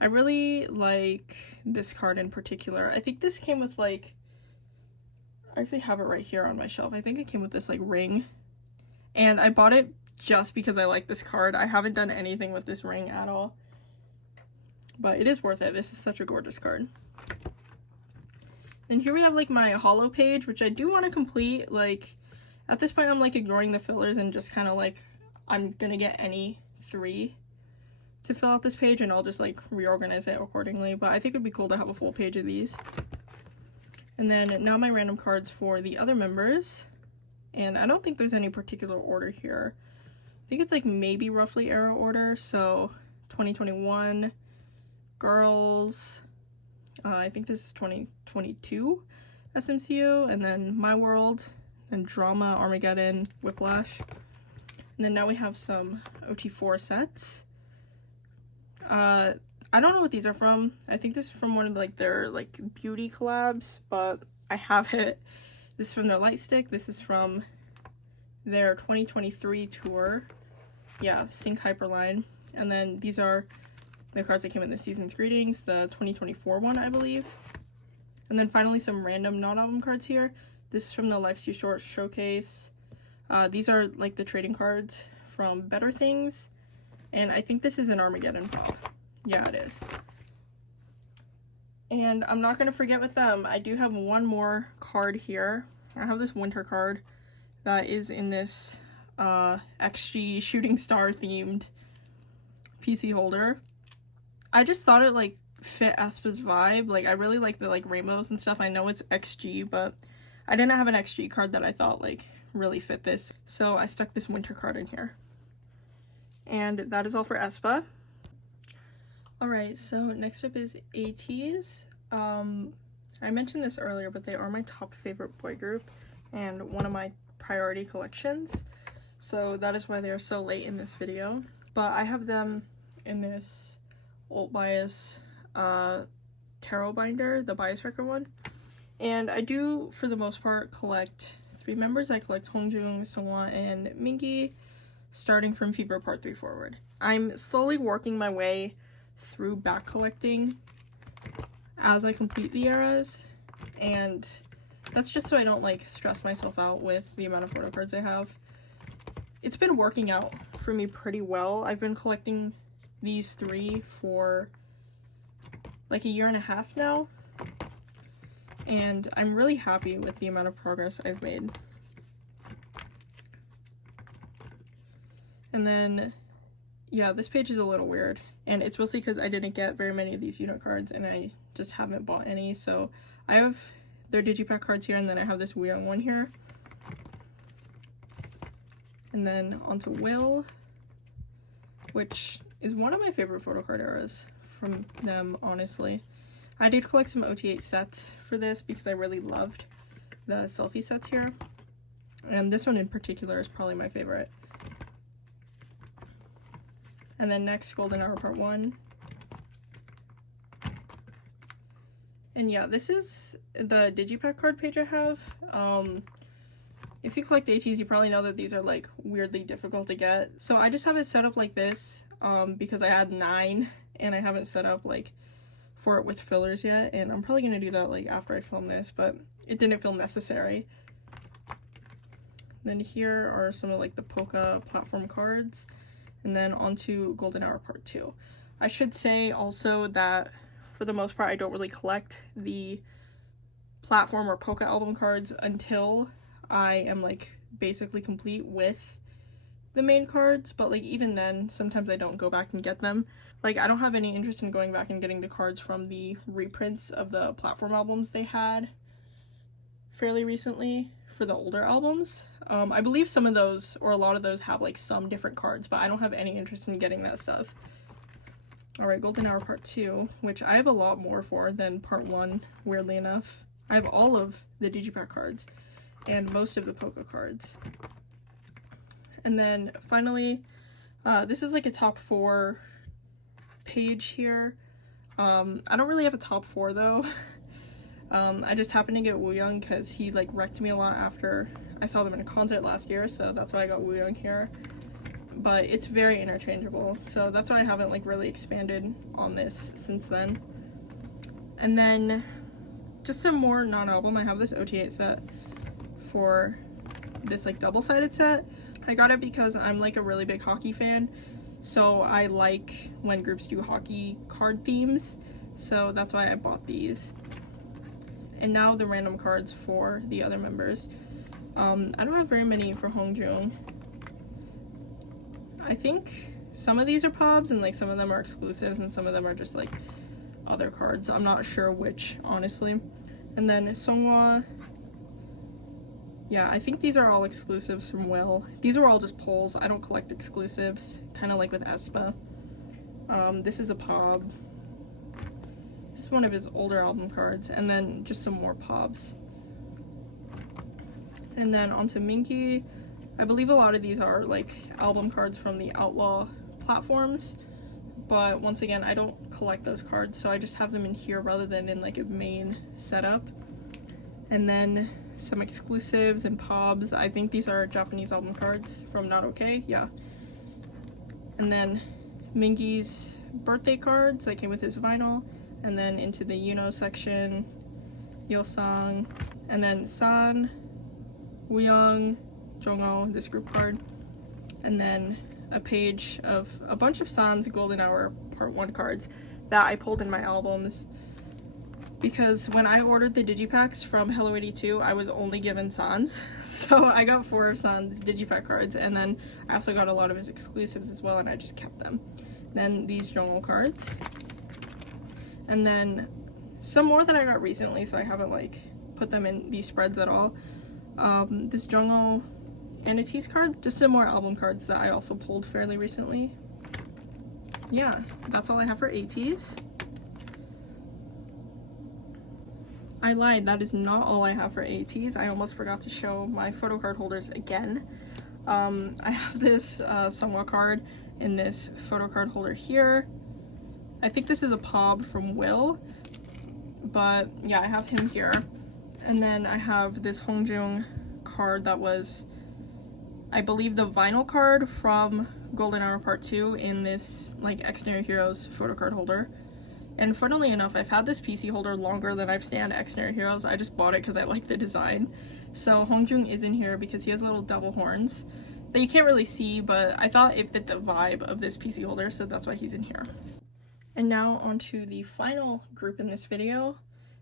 I really like this card in particular. I think this came with like, I actually have it right here on my shelf. I think it came with this like ring, and I bought it just because I like this card. I haven't done anything with this ring at all, but it is worth it. This is such a gorgeous card. And here we have like my holo page, which I do want to complete. Like at this point I'm like ignoring the fillers and just kind of like, I'm gonna get any 3 to fill out this page, and I'll just like reorganize it accordingly, but I think it'd be cool to have a full page of these. And then now my random cards for the other members, and I don't think there's any particular order here. I think it's like maybe roughly era order, so 2021, girls, I think this is 2022 SMCU, and then My World, and Drama, Armageddon, Whiplash. And then now we have some OT4 sets. I don't know what these are from. I think this is from one of like their like beauty collabs, but I have it. This is from their light stick. This is from their 2023 tour. Yeah, Sync Hyperline. And then these are the cards that came in the season's greetings, the 2024 one, I believe. And then finally some random non-album cards here. This is from the Life's Too Short showcase. These are like the trading cards from Better Things. And I think this is an Armageddon pop. Yeah, it is. And I'm not going to forget with them, I do have one more card here. I have this winter card that is in this XG Shooting Star themed PC holder. I just thought it like fit aespa's vibe. Like I really like the like rainbows and stuff. I know it's XG, but I didn't have an XG card that I thought like really fit this. So I stuck this winter card in here. And that is all for aespa. Alright, so next up is ateez. I mentioned this earlier, but they are my top favorite boy group and one of my priority collections. So that is why they are so late in this video. But I have them in this Alt Bias tarot binder, the bias record one. And I do, for the most part, collect 3 members. I collect Hongjung, Sungwon, and Mingi, starting from Fever Part 3 forward. I'm slowly working my way through back collecting as I complete the eras, and that's just so I don't like stress myself out with the amount of photo cards I have. It's been working out for me pretty well. I've been collecting these 3 for like a year and a half now, and I'm really happy with the amount of progress I've made. And then, yeah, this page is a little weird, and it's mostly because I didn't get very many of these unit cards, and I just haven't bought any. So I have their digipack cards here, and then I have this Wooyoung one here. And then onto Will, which is one of my favorite photo card eras from them, honestly. I did collect some OT8 sets for this because I really loved the selfie sets here, and this one in particular is probably my favorite. And then next, Golden Hour Part 1. And yeah, this is the digipack card page I have. If you collect ateez, you probably know that these are like weirdly difficult to get. So I just have it set up like this because I had 9 and I haven't set up like for it with fillers yet. And I'm probably gonna do that like after I film this, but it didn't feel necessary. Then here are some of like the Polka platform cards. And then onto Golden Hour Part 2. I should say also that for the most part I don't really collect the platform or Polka album cards until I am like basically complete with the main cards, but like even then sometimes I don't go back and get them. Like I don't have any interest in going back and getting the cards from the reprints of the platform albums they had fairly recently for the older albums. I believe some of those, or a lot of those, have like some different cards, but I don't have any interest in getting that stuff. Alright, Golden Hour Part 2, which I have a lot more for than Part 1, weirdly enough. I have all of the Digipack cards and most of the Poco cards. And then finally, this is like a top 4 page here. I don't really have a top 4 though. I just happened to get Wooyoung because he like wrecked me a lot after I saw them in a concert last year, so that's why I got Wooyoung here. But it's very interchangeable, so that's why I haven't like really expanded on this since then. And then just some more non-album. I have this OT8 set for this like double-sided set. I got it because I'm like a really big hockey fan, so I like when groups do hockey card themes, so that's why I bought these. And now the random cards for the other members. I don't have very many for Hongjoong. I think some of these are pobs and like some of them are exclusives and some of them are just like other cards. I'm not sure which, honestly. And then Songhwa. Yeah, I think these are all exclusives from Will. These are all just polls. I don't collect exclusives, kind of like with aespa. This is a pob. This is one of his older album cards, and then just some more pobs. And then onto Minky. I believe a lot of these are like album cards from the Outlaw platforms, but once again, I don't collect those cards, so I just have them in here rather than in like a main setup. And then some exclusives and pobs. I think these are Japanese album cards from Not Okay, yeah. And then Mingy's birthday cards that came with his vinyl, and then into the Yuno section, Yeosang, and then San, Wooyoung, Jongho, this group card, and then a page of a bunch of San's Golden Hour Part 1 cards that I pulled in my albums, because when I ordered the digipacks from Hello 82, I was only given San's, so I got 4 of San's digipack cards, and then I also got a lot of his exclusives as well, and I just kept them. Then these Jongho cards, and then some more that I got recently, so I haven't like put them in these spreads at all. This Jongho and ateez card, just some more album cards that I also pulled fairly recently. Yeah, that's all I have for ateez. I lied, that is not all I have for ateez. I almost forgot to show my photocard holders again. I have this Songhwa card in this photocard holder here. I think this is a pob from Will, but yeah, I have him here. And then I have this Hongjoong card that was, I believe, the vinyl card from Golden Hour Part 2 in this like Xdinary Heroes photocard holder. And funnily enough, I've had this PC holder longer than I've stayed Xdinary Heroes. I just bought it because I like the design. So Hongjoong is in here because he has little devil horns that you can't really see, but I thought it fit the vibe of this PC holder, so that's why he's in here. And now onto the final group in this video.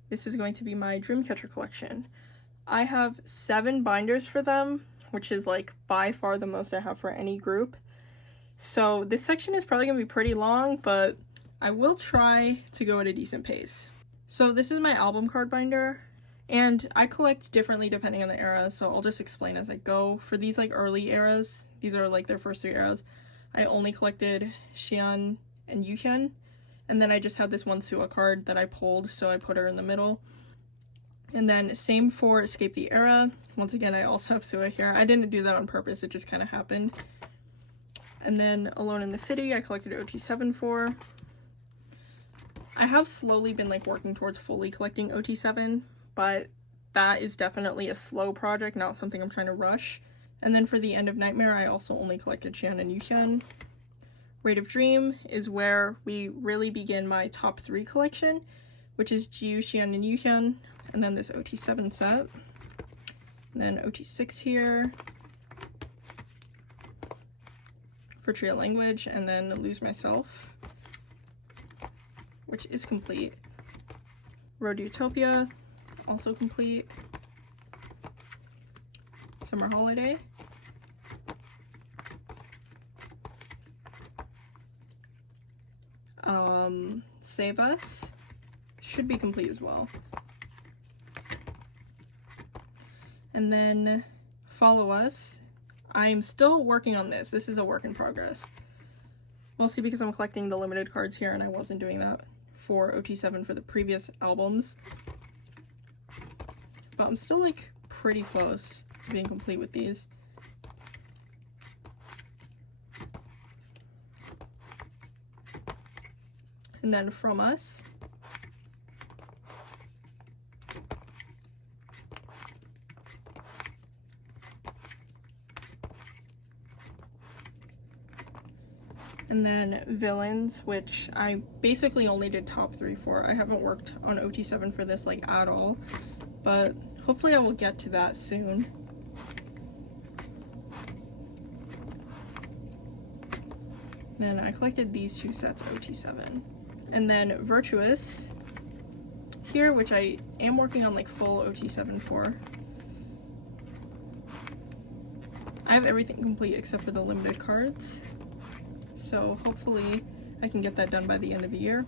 This is going to be my Dreamcatcher collection. I have 7 binders for them, which is like by far the most I have for any group. So this section is probably going to be pretty long, but I will try to go at a decent pace. So this is my album card binder, and I collect differently depending on the era, so I'll just explain as I go. For these like early eras, these are like their first 3 eras, I only collected Xian and Yuhyun, and then I just had this one Sua card that I pulled, so I put her in the middle. And then same for Escape the Era. Once again, I also have Sua here. I didn't do that on purpose, it just kind of happened. And then Alone in the City, I collected OT7 for. I have slowly been like working towards fully collecting OT7, but that is definitely a slow project, not something I'm trying to rush. And then for the End of Nightmare, I also only collected Xian and Yuhyun. Rate of Dream is where we really begin my top 3 collection, which is Jiu, Xian, and Yuhyun, and then this OT7 set. And then OT6 here for Trio Language, and then Lose Myself, which is complete. Road to Utopia, also complete. Summer Holiday. Save Us should be complete as well. And then Follow Us. I'm still working on this. This is a work in progress. Mostly because I'm collecting the limited cards here and I wasn't doing that for OT7 for the previous albums. But I'm still like pretty close to being complete with these. And then From Us. And then Villains, which I basically only did top 3 for. I haven't worked on OT7 for this like at all, but hopefully I will get to that soon. Then I collected these 2 sets of OT7. And then Virtuous here, which I am working on like full OT7 for. I have everything complete except for the limited cards. So hopefully I can get that done by the end of the year.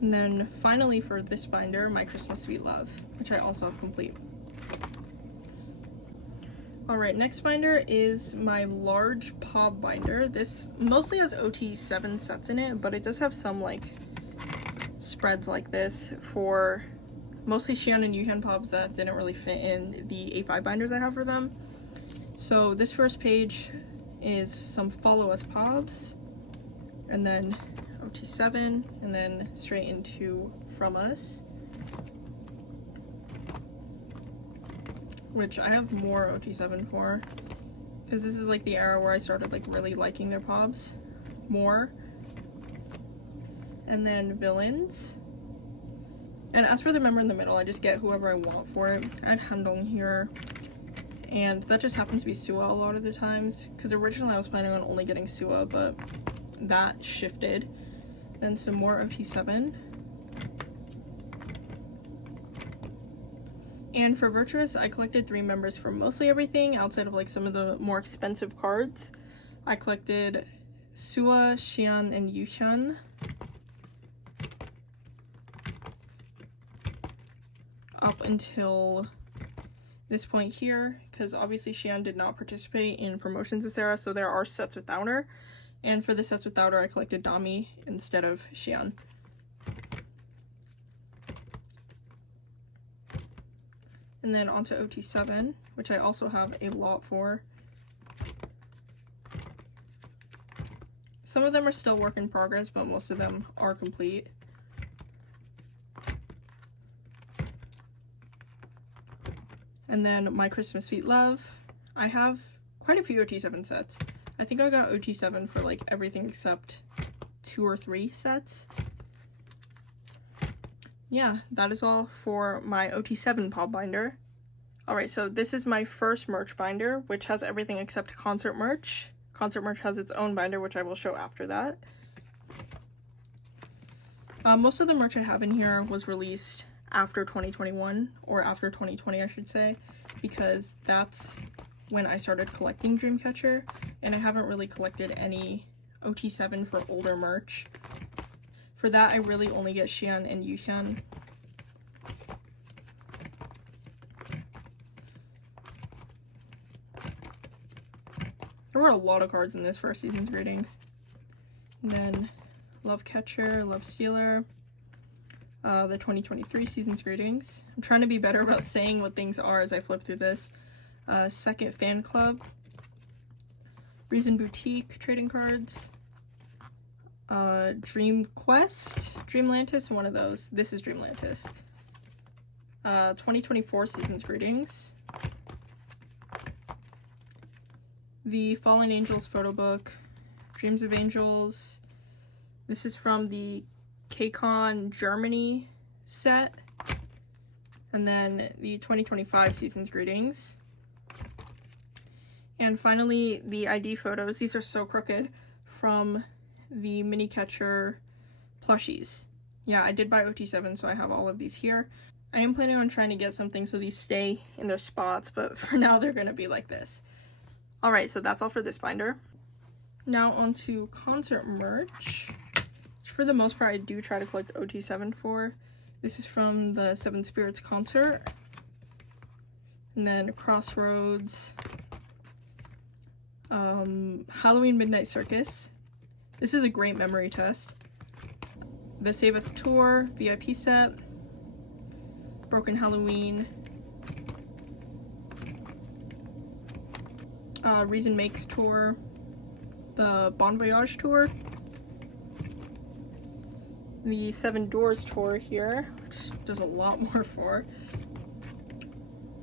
And then finally for this binder, My Christmas Sweet Love, which I also have complete. Alright, next binder is my large pop binder. This mostly has OT7 sets in it, but it does have some like spreads like this for mostly Xian and Yuhyun pops that didn't really fit in the A5 binders I have for them. So this first page is some Follow Us pops, and then OT7, and then straight into From Us, which I have more OT7 for, because this is like the era where I started like really liking their pops more. And then Villains. And as for the member in the middle, I just get whoever I want for it. I had Handong here, and that just happens to be Sua a lot of the times, because originally I was planning on only getting Sua, but that shifted. Then some more OT7. And for Virtuous, I collected 3 members for mostly everything, outside of like some of the more expensive cards. I collected Sua, Xian, and Yuhyun. Up until this point here, because obviously Xian did not participate in promotions this era, so there are sets without her. And for the sets without her, I collected Dami instead of Xian. And then onto OT7, which I also have a lot for. Some of them are still work in progress, but most of them are complete. And then My Christmas Sweet Love. I have quite a few OT7 sets. I think I got OT7 for like everything except 2 or 3 sets. Yeah, that is all for my OT7 pop binder. Alright, so this is my first merch binder, which has everything except concert merch. Concert merch has its own binder, which I will show after that. Most of the merch I have in here was released after 2021, or after 2020 I should say, because that's when I started collecting Dreamcatcher, and I haven't really collected any OT7 for older merch. For that I really only get Xian and Yuhyun. There were a lot of cards in this for Season's Greetings. And then Love Catcher, Love Stealer, the 2023 Season's Greetings. I'm trying to be better about saying what things are as I flip through this. Second Fan Club, Reason Boutique trading cards, Dream Quest, Dreamlantis, one of those. This is Dreamlantis. 2024 Season's Greetings, the Fallen Angels photo book, Dreams of Angels. This is from the KCON Germany set, and then the 2025 Season's Greetings. And finally, the ID photos. These are so crooked, from the mini catcher plushies. Yeah, I did buy OT7, so I have all of these here. I am planning on trying to get something so these stay in their spots, but for now they're going to be like this. Alright, so that's all for this binder. Now onto concert merch, which for the most part I do try to collect OT7 for. This is from the Seven Spirits concert. And then Crossroads, Halloween Midnight Circus. This is a great memory test. The Save Us Tour VIP set, Broken Halloween, Reason Makes tour, the Bon Voyage tour, the Seven Doors tour here, which does a lot more for.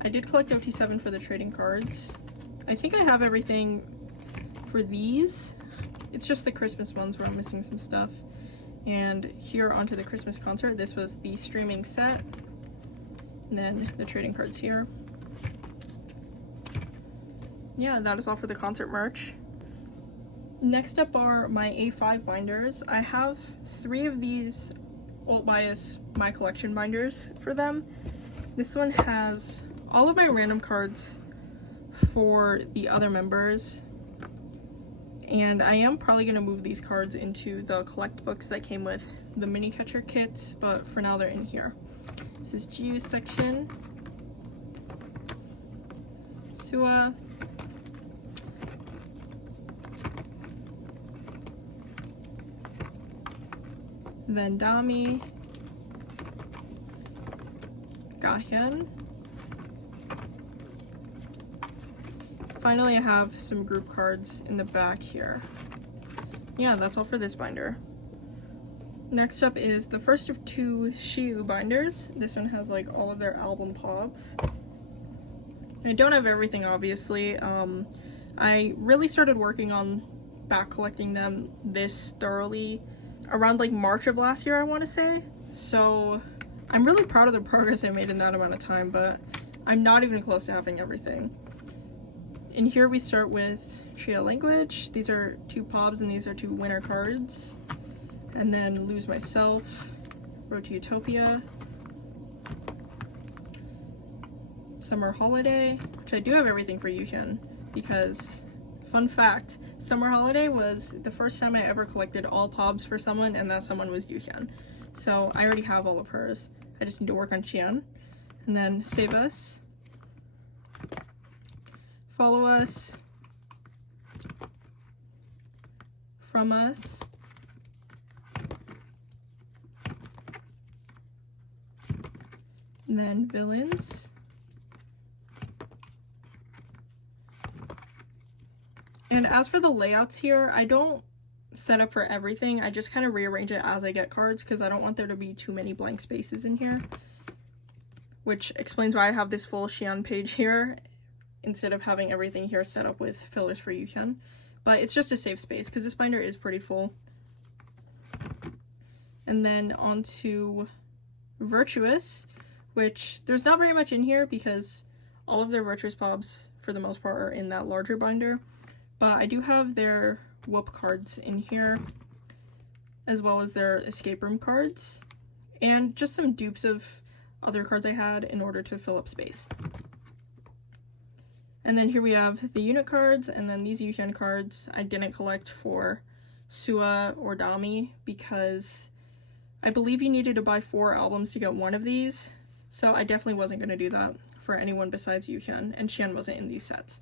I did collect OT7 for the trading cards. I think I have everything for these. It's just the Christmas ones where I'm missing some stuff. And here onto the Christmas concert, this was the streaming set. And then the trading cards here. Yeah, that is all for the concert merch. Next up are my A5 binders. I have 3 of these Alt Bias My Collection binders for them. This one has all of my random cards for the other members. And I am probably going to move these cards into the collect books that came with the mini catcher kits, but for now they're in here. This is G's section. Sua. Then Dami. Gahyun. Finally, I have some group cards in the back here. Yeah, that's all for this binder. Next up is the first of 2 Shiyu binders. This one has like all of their album pops. I don't have everything, obviously. I really started working on back collecting them this thoroughly around like March of last year, I want to say. So I'm really proud of the progress I made in that amount of time, but I'm not even close to having everything. In here we start with Trio Language. These are 2 pobs and these are 2 winner cards. And then Lose Myself, Road to Utopia, Summer Holiday, which I do have everything for Yuhyun because, fun fact, Summer Holiday was the first time I ever collected all pobs for someone, and that someone was Yuhyun. So I already have all of hers. I just need to work on Qian. And then Save Us, Follow Us, From Us, and then Villains, and as for the layouts here, I don't set up for everything. I just kind of rearrange it as I get cards because I don't want there to be too many blank spaces in here, which explains why I have this full Xian page here instead of having everything here set up with fillers for Yuhyun. But it's just a safe space because this binder is pretty full. And then on to Virtuous, which there's not very much in here because all of their Virtuous pobs for the most part are in that larger binder. But I do have their Whoop cards in here, as well as their Escape Room cards, and just some dupes of other cards I had in order to fill up space. And then here we have the unit cards, and then these Yuhyun cards I didn't collect for Sua or Dami because I believe you needed to buy 4 albums to get one of these, so I definitely wasn't going to do that for anyone besides Yuhyun, and Qian wasn't in these sets.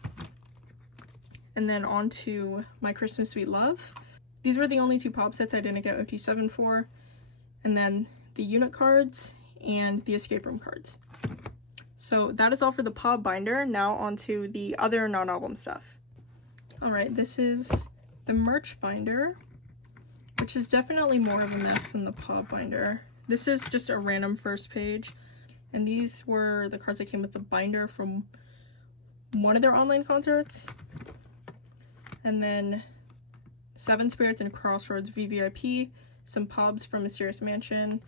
And then on to My Christmas Sweet Love. These were the only 2 pop sets I didn't get OT7 for, and then the unit cards and the Escape Room cards. So that is all for the pop binder. Now on to the other non-album stuff. Alright, this is the merch binder, which is definitely more of a mess than the pop binder. This is just a random first page, and these were the cards that came with the binder from one of their online concerts. And then Seven Spirits and Crossroads VVIP, some pobs from Mysterious Mansion.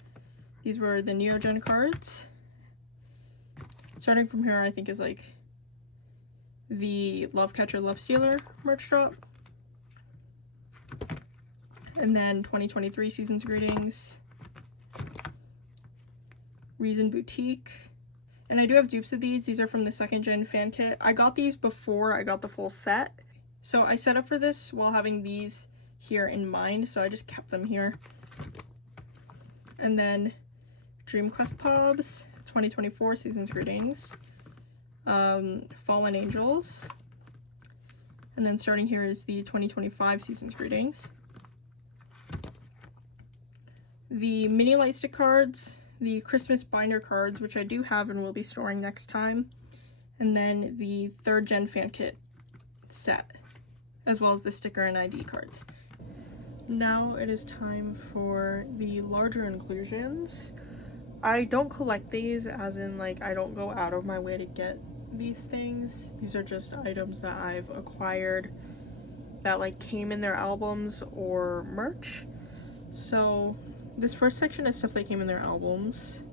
These were the Neogen cards. Starting from here, I think is like the Love Catcher, Love Stealer merch drop. And then 2023 Season's Greetings, Reason Boutique. And I do have dupes of these. These are from the 2nd gen fan kit. I got these before I got the full set. So I set up for this while having these here in mind, so I just kept them here. And then Dreamcatcher Pobs 2024 Season's Greetings, Fallen Angels, and then starting here is the 2025 Season's Greetings, the mini light stick cards, the Christmas binder cards, which I do have and will be storing next time, and then the 3rd Gen fan kit set, as well as the sticker and ID cards. Now it is time for the larger inclusions. I don't collect these, as in like I don't go out of my way to get these things. These are just items that I've acquired that like came in their albums or merch. So this first section is stuff that came in their albums.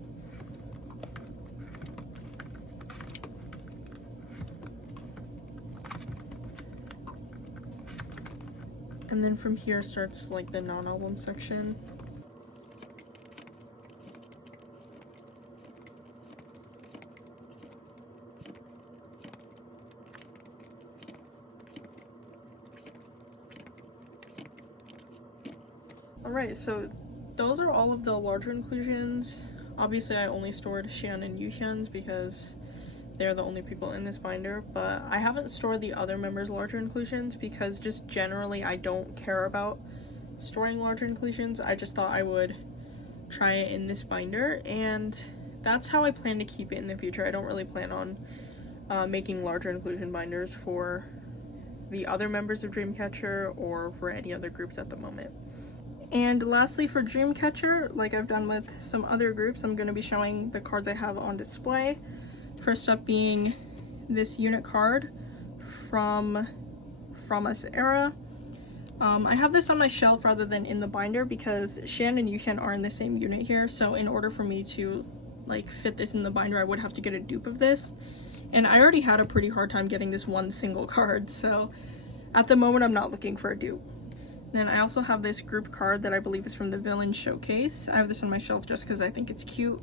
And then from here starts like the non-album section. Alright, so those are all of the larger inclusions. Obviously I only stored Xian and Yuhyun's because they're the only people in this binder, but I haven't stored the other members' larger inclusions because just generally I don't care about storing larger inclusions. I just thought I would try it in this binder, and that's how I plan to keep it in the future. I don't really plan on making larger inclusion binders for the other members of Dreamcatcher or for any other groups at the moment. And lastly, for Dreamcatcher, like I've done with some other groups, I'm going to be showing the cards I have on display. First up being this unit card from Us era. I have this on my shelf rather than in the binder because Xian and Yuhyun are in the same unit here, so in order for me to like fit this in the binder I would have to get a dupe of this, and I already had a pretty hard time getting this one single card, so at the moment I'm not looking for a dupe. Then I also have this group card that I believe is from the Villain Showcase. I have this on my shelf just because I think it's cute.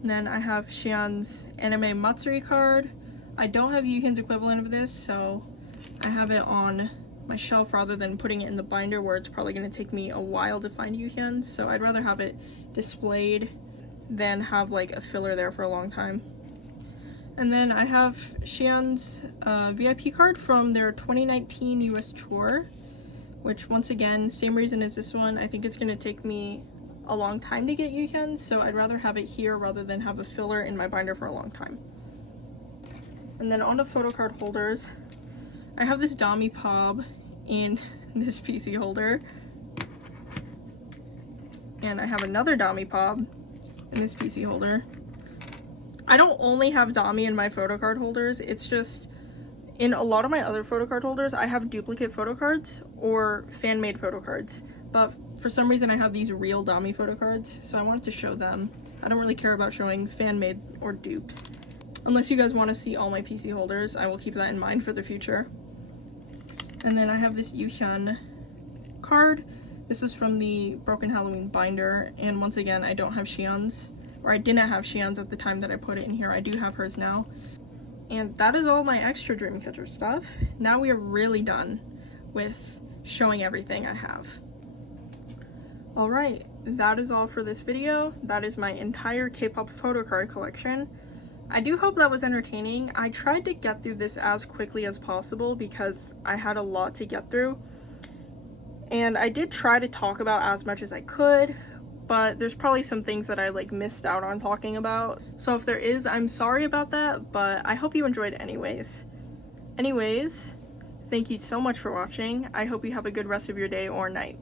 And then I have Xian's Anime Matsuri card. I don't have Yuhyun's equivalent of this, so I have it on my shelf rather than putting it in the binder where it's probably going to take me a while to find Yuhyun's, so I'd rather have it displayed than have like a filler there for a long time. And then I have Xian's VIP card from their 2019 US tour, which once again, same reason as this one, I think it's going to take me a long time to get Yuhyun's, so I'd rather have it here rather than have a filler in my binder for a long time. And then on to photocard holders, I have this Dami Pob in this PC holder, and I have another Dami Pob in this PC holder. I don't only have Dami in my photocard holders, it's just in a lot of my other photocard holders I have duplicate photocards or fan-made photocards, but for some reason I have these real Dami photocards, so I wanted to show them. I don't really care about showing fan-made or dupes. Unless you guys want to see all my PC holders, I will keep that in mind for the future. And then I have this Yuhyun card. This is from the Broken Halloween binder, and once again I don't have Xian's, or I didn't have Xian's at the time that I put it in here. I do have hers now. And that is all my extra Dreamcatcher stuff. Now we are really done with showing everything I have. Alright, that is all for this video. That is my entire K-pop photocard collection. I do hope that was entertaining. I tried to get through this as quickly as possible because I had a lot to get through. And I did try to talk about as much as I could, but there's probably some things that I like missed out on talking about. So if there is, I'm sorry about that, but I hope you enjoyed anyways. Anyways, thank you so much for watching. I hope you have a good rest of your day or night.